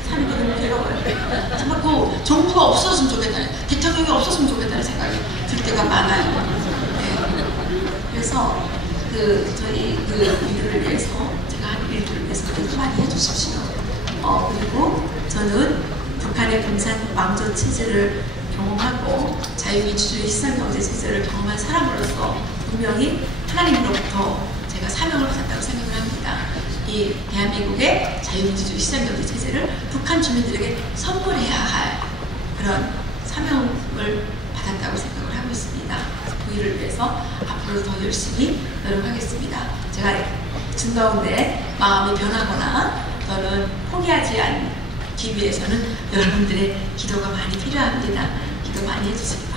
사는 게 너무 괴로워요. 정말 그 정부가 없었으면 좋겠다는, 대통령이 없었으면 좋겠다는 생각이 들 때가 많아요. 네. 그래서 저희 일들을 위해서 제가 하는 일들을 위해서 기도 많이 해주십시오. 그리고 저는 북한의 공산 왕조 체제를 경험하고 자유민주주의 시장경제 체제를 경험한 사람으로서 분명히 하나님으로부터 제가 사명을 받았다고 생각을 합니다. 이 대한민국의 자유민주주의 시장경제 체제를 북한 주민들에게 선물해야 할 그런 사명을 받았다고 생각을 하고 있습니다. 그 일을 위해서 앞으로 더 열심히 노력하겠습니다. 제가 중 가운데 마음이 변하거나 또는 포기하지 않기 위해서는 여러분들의 기도가 많이 필요합니다. 기도 많이 해주세요.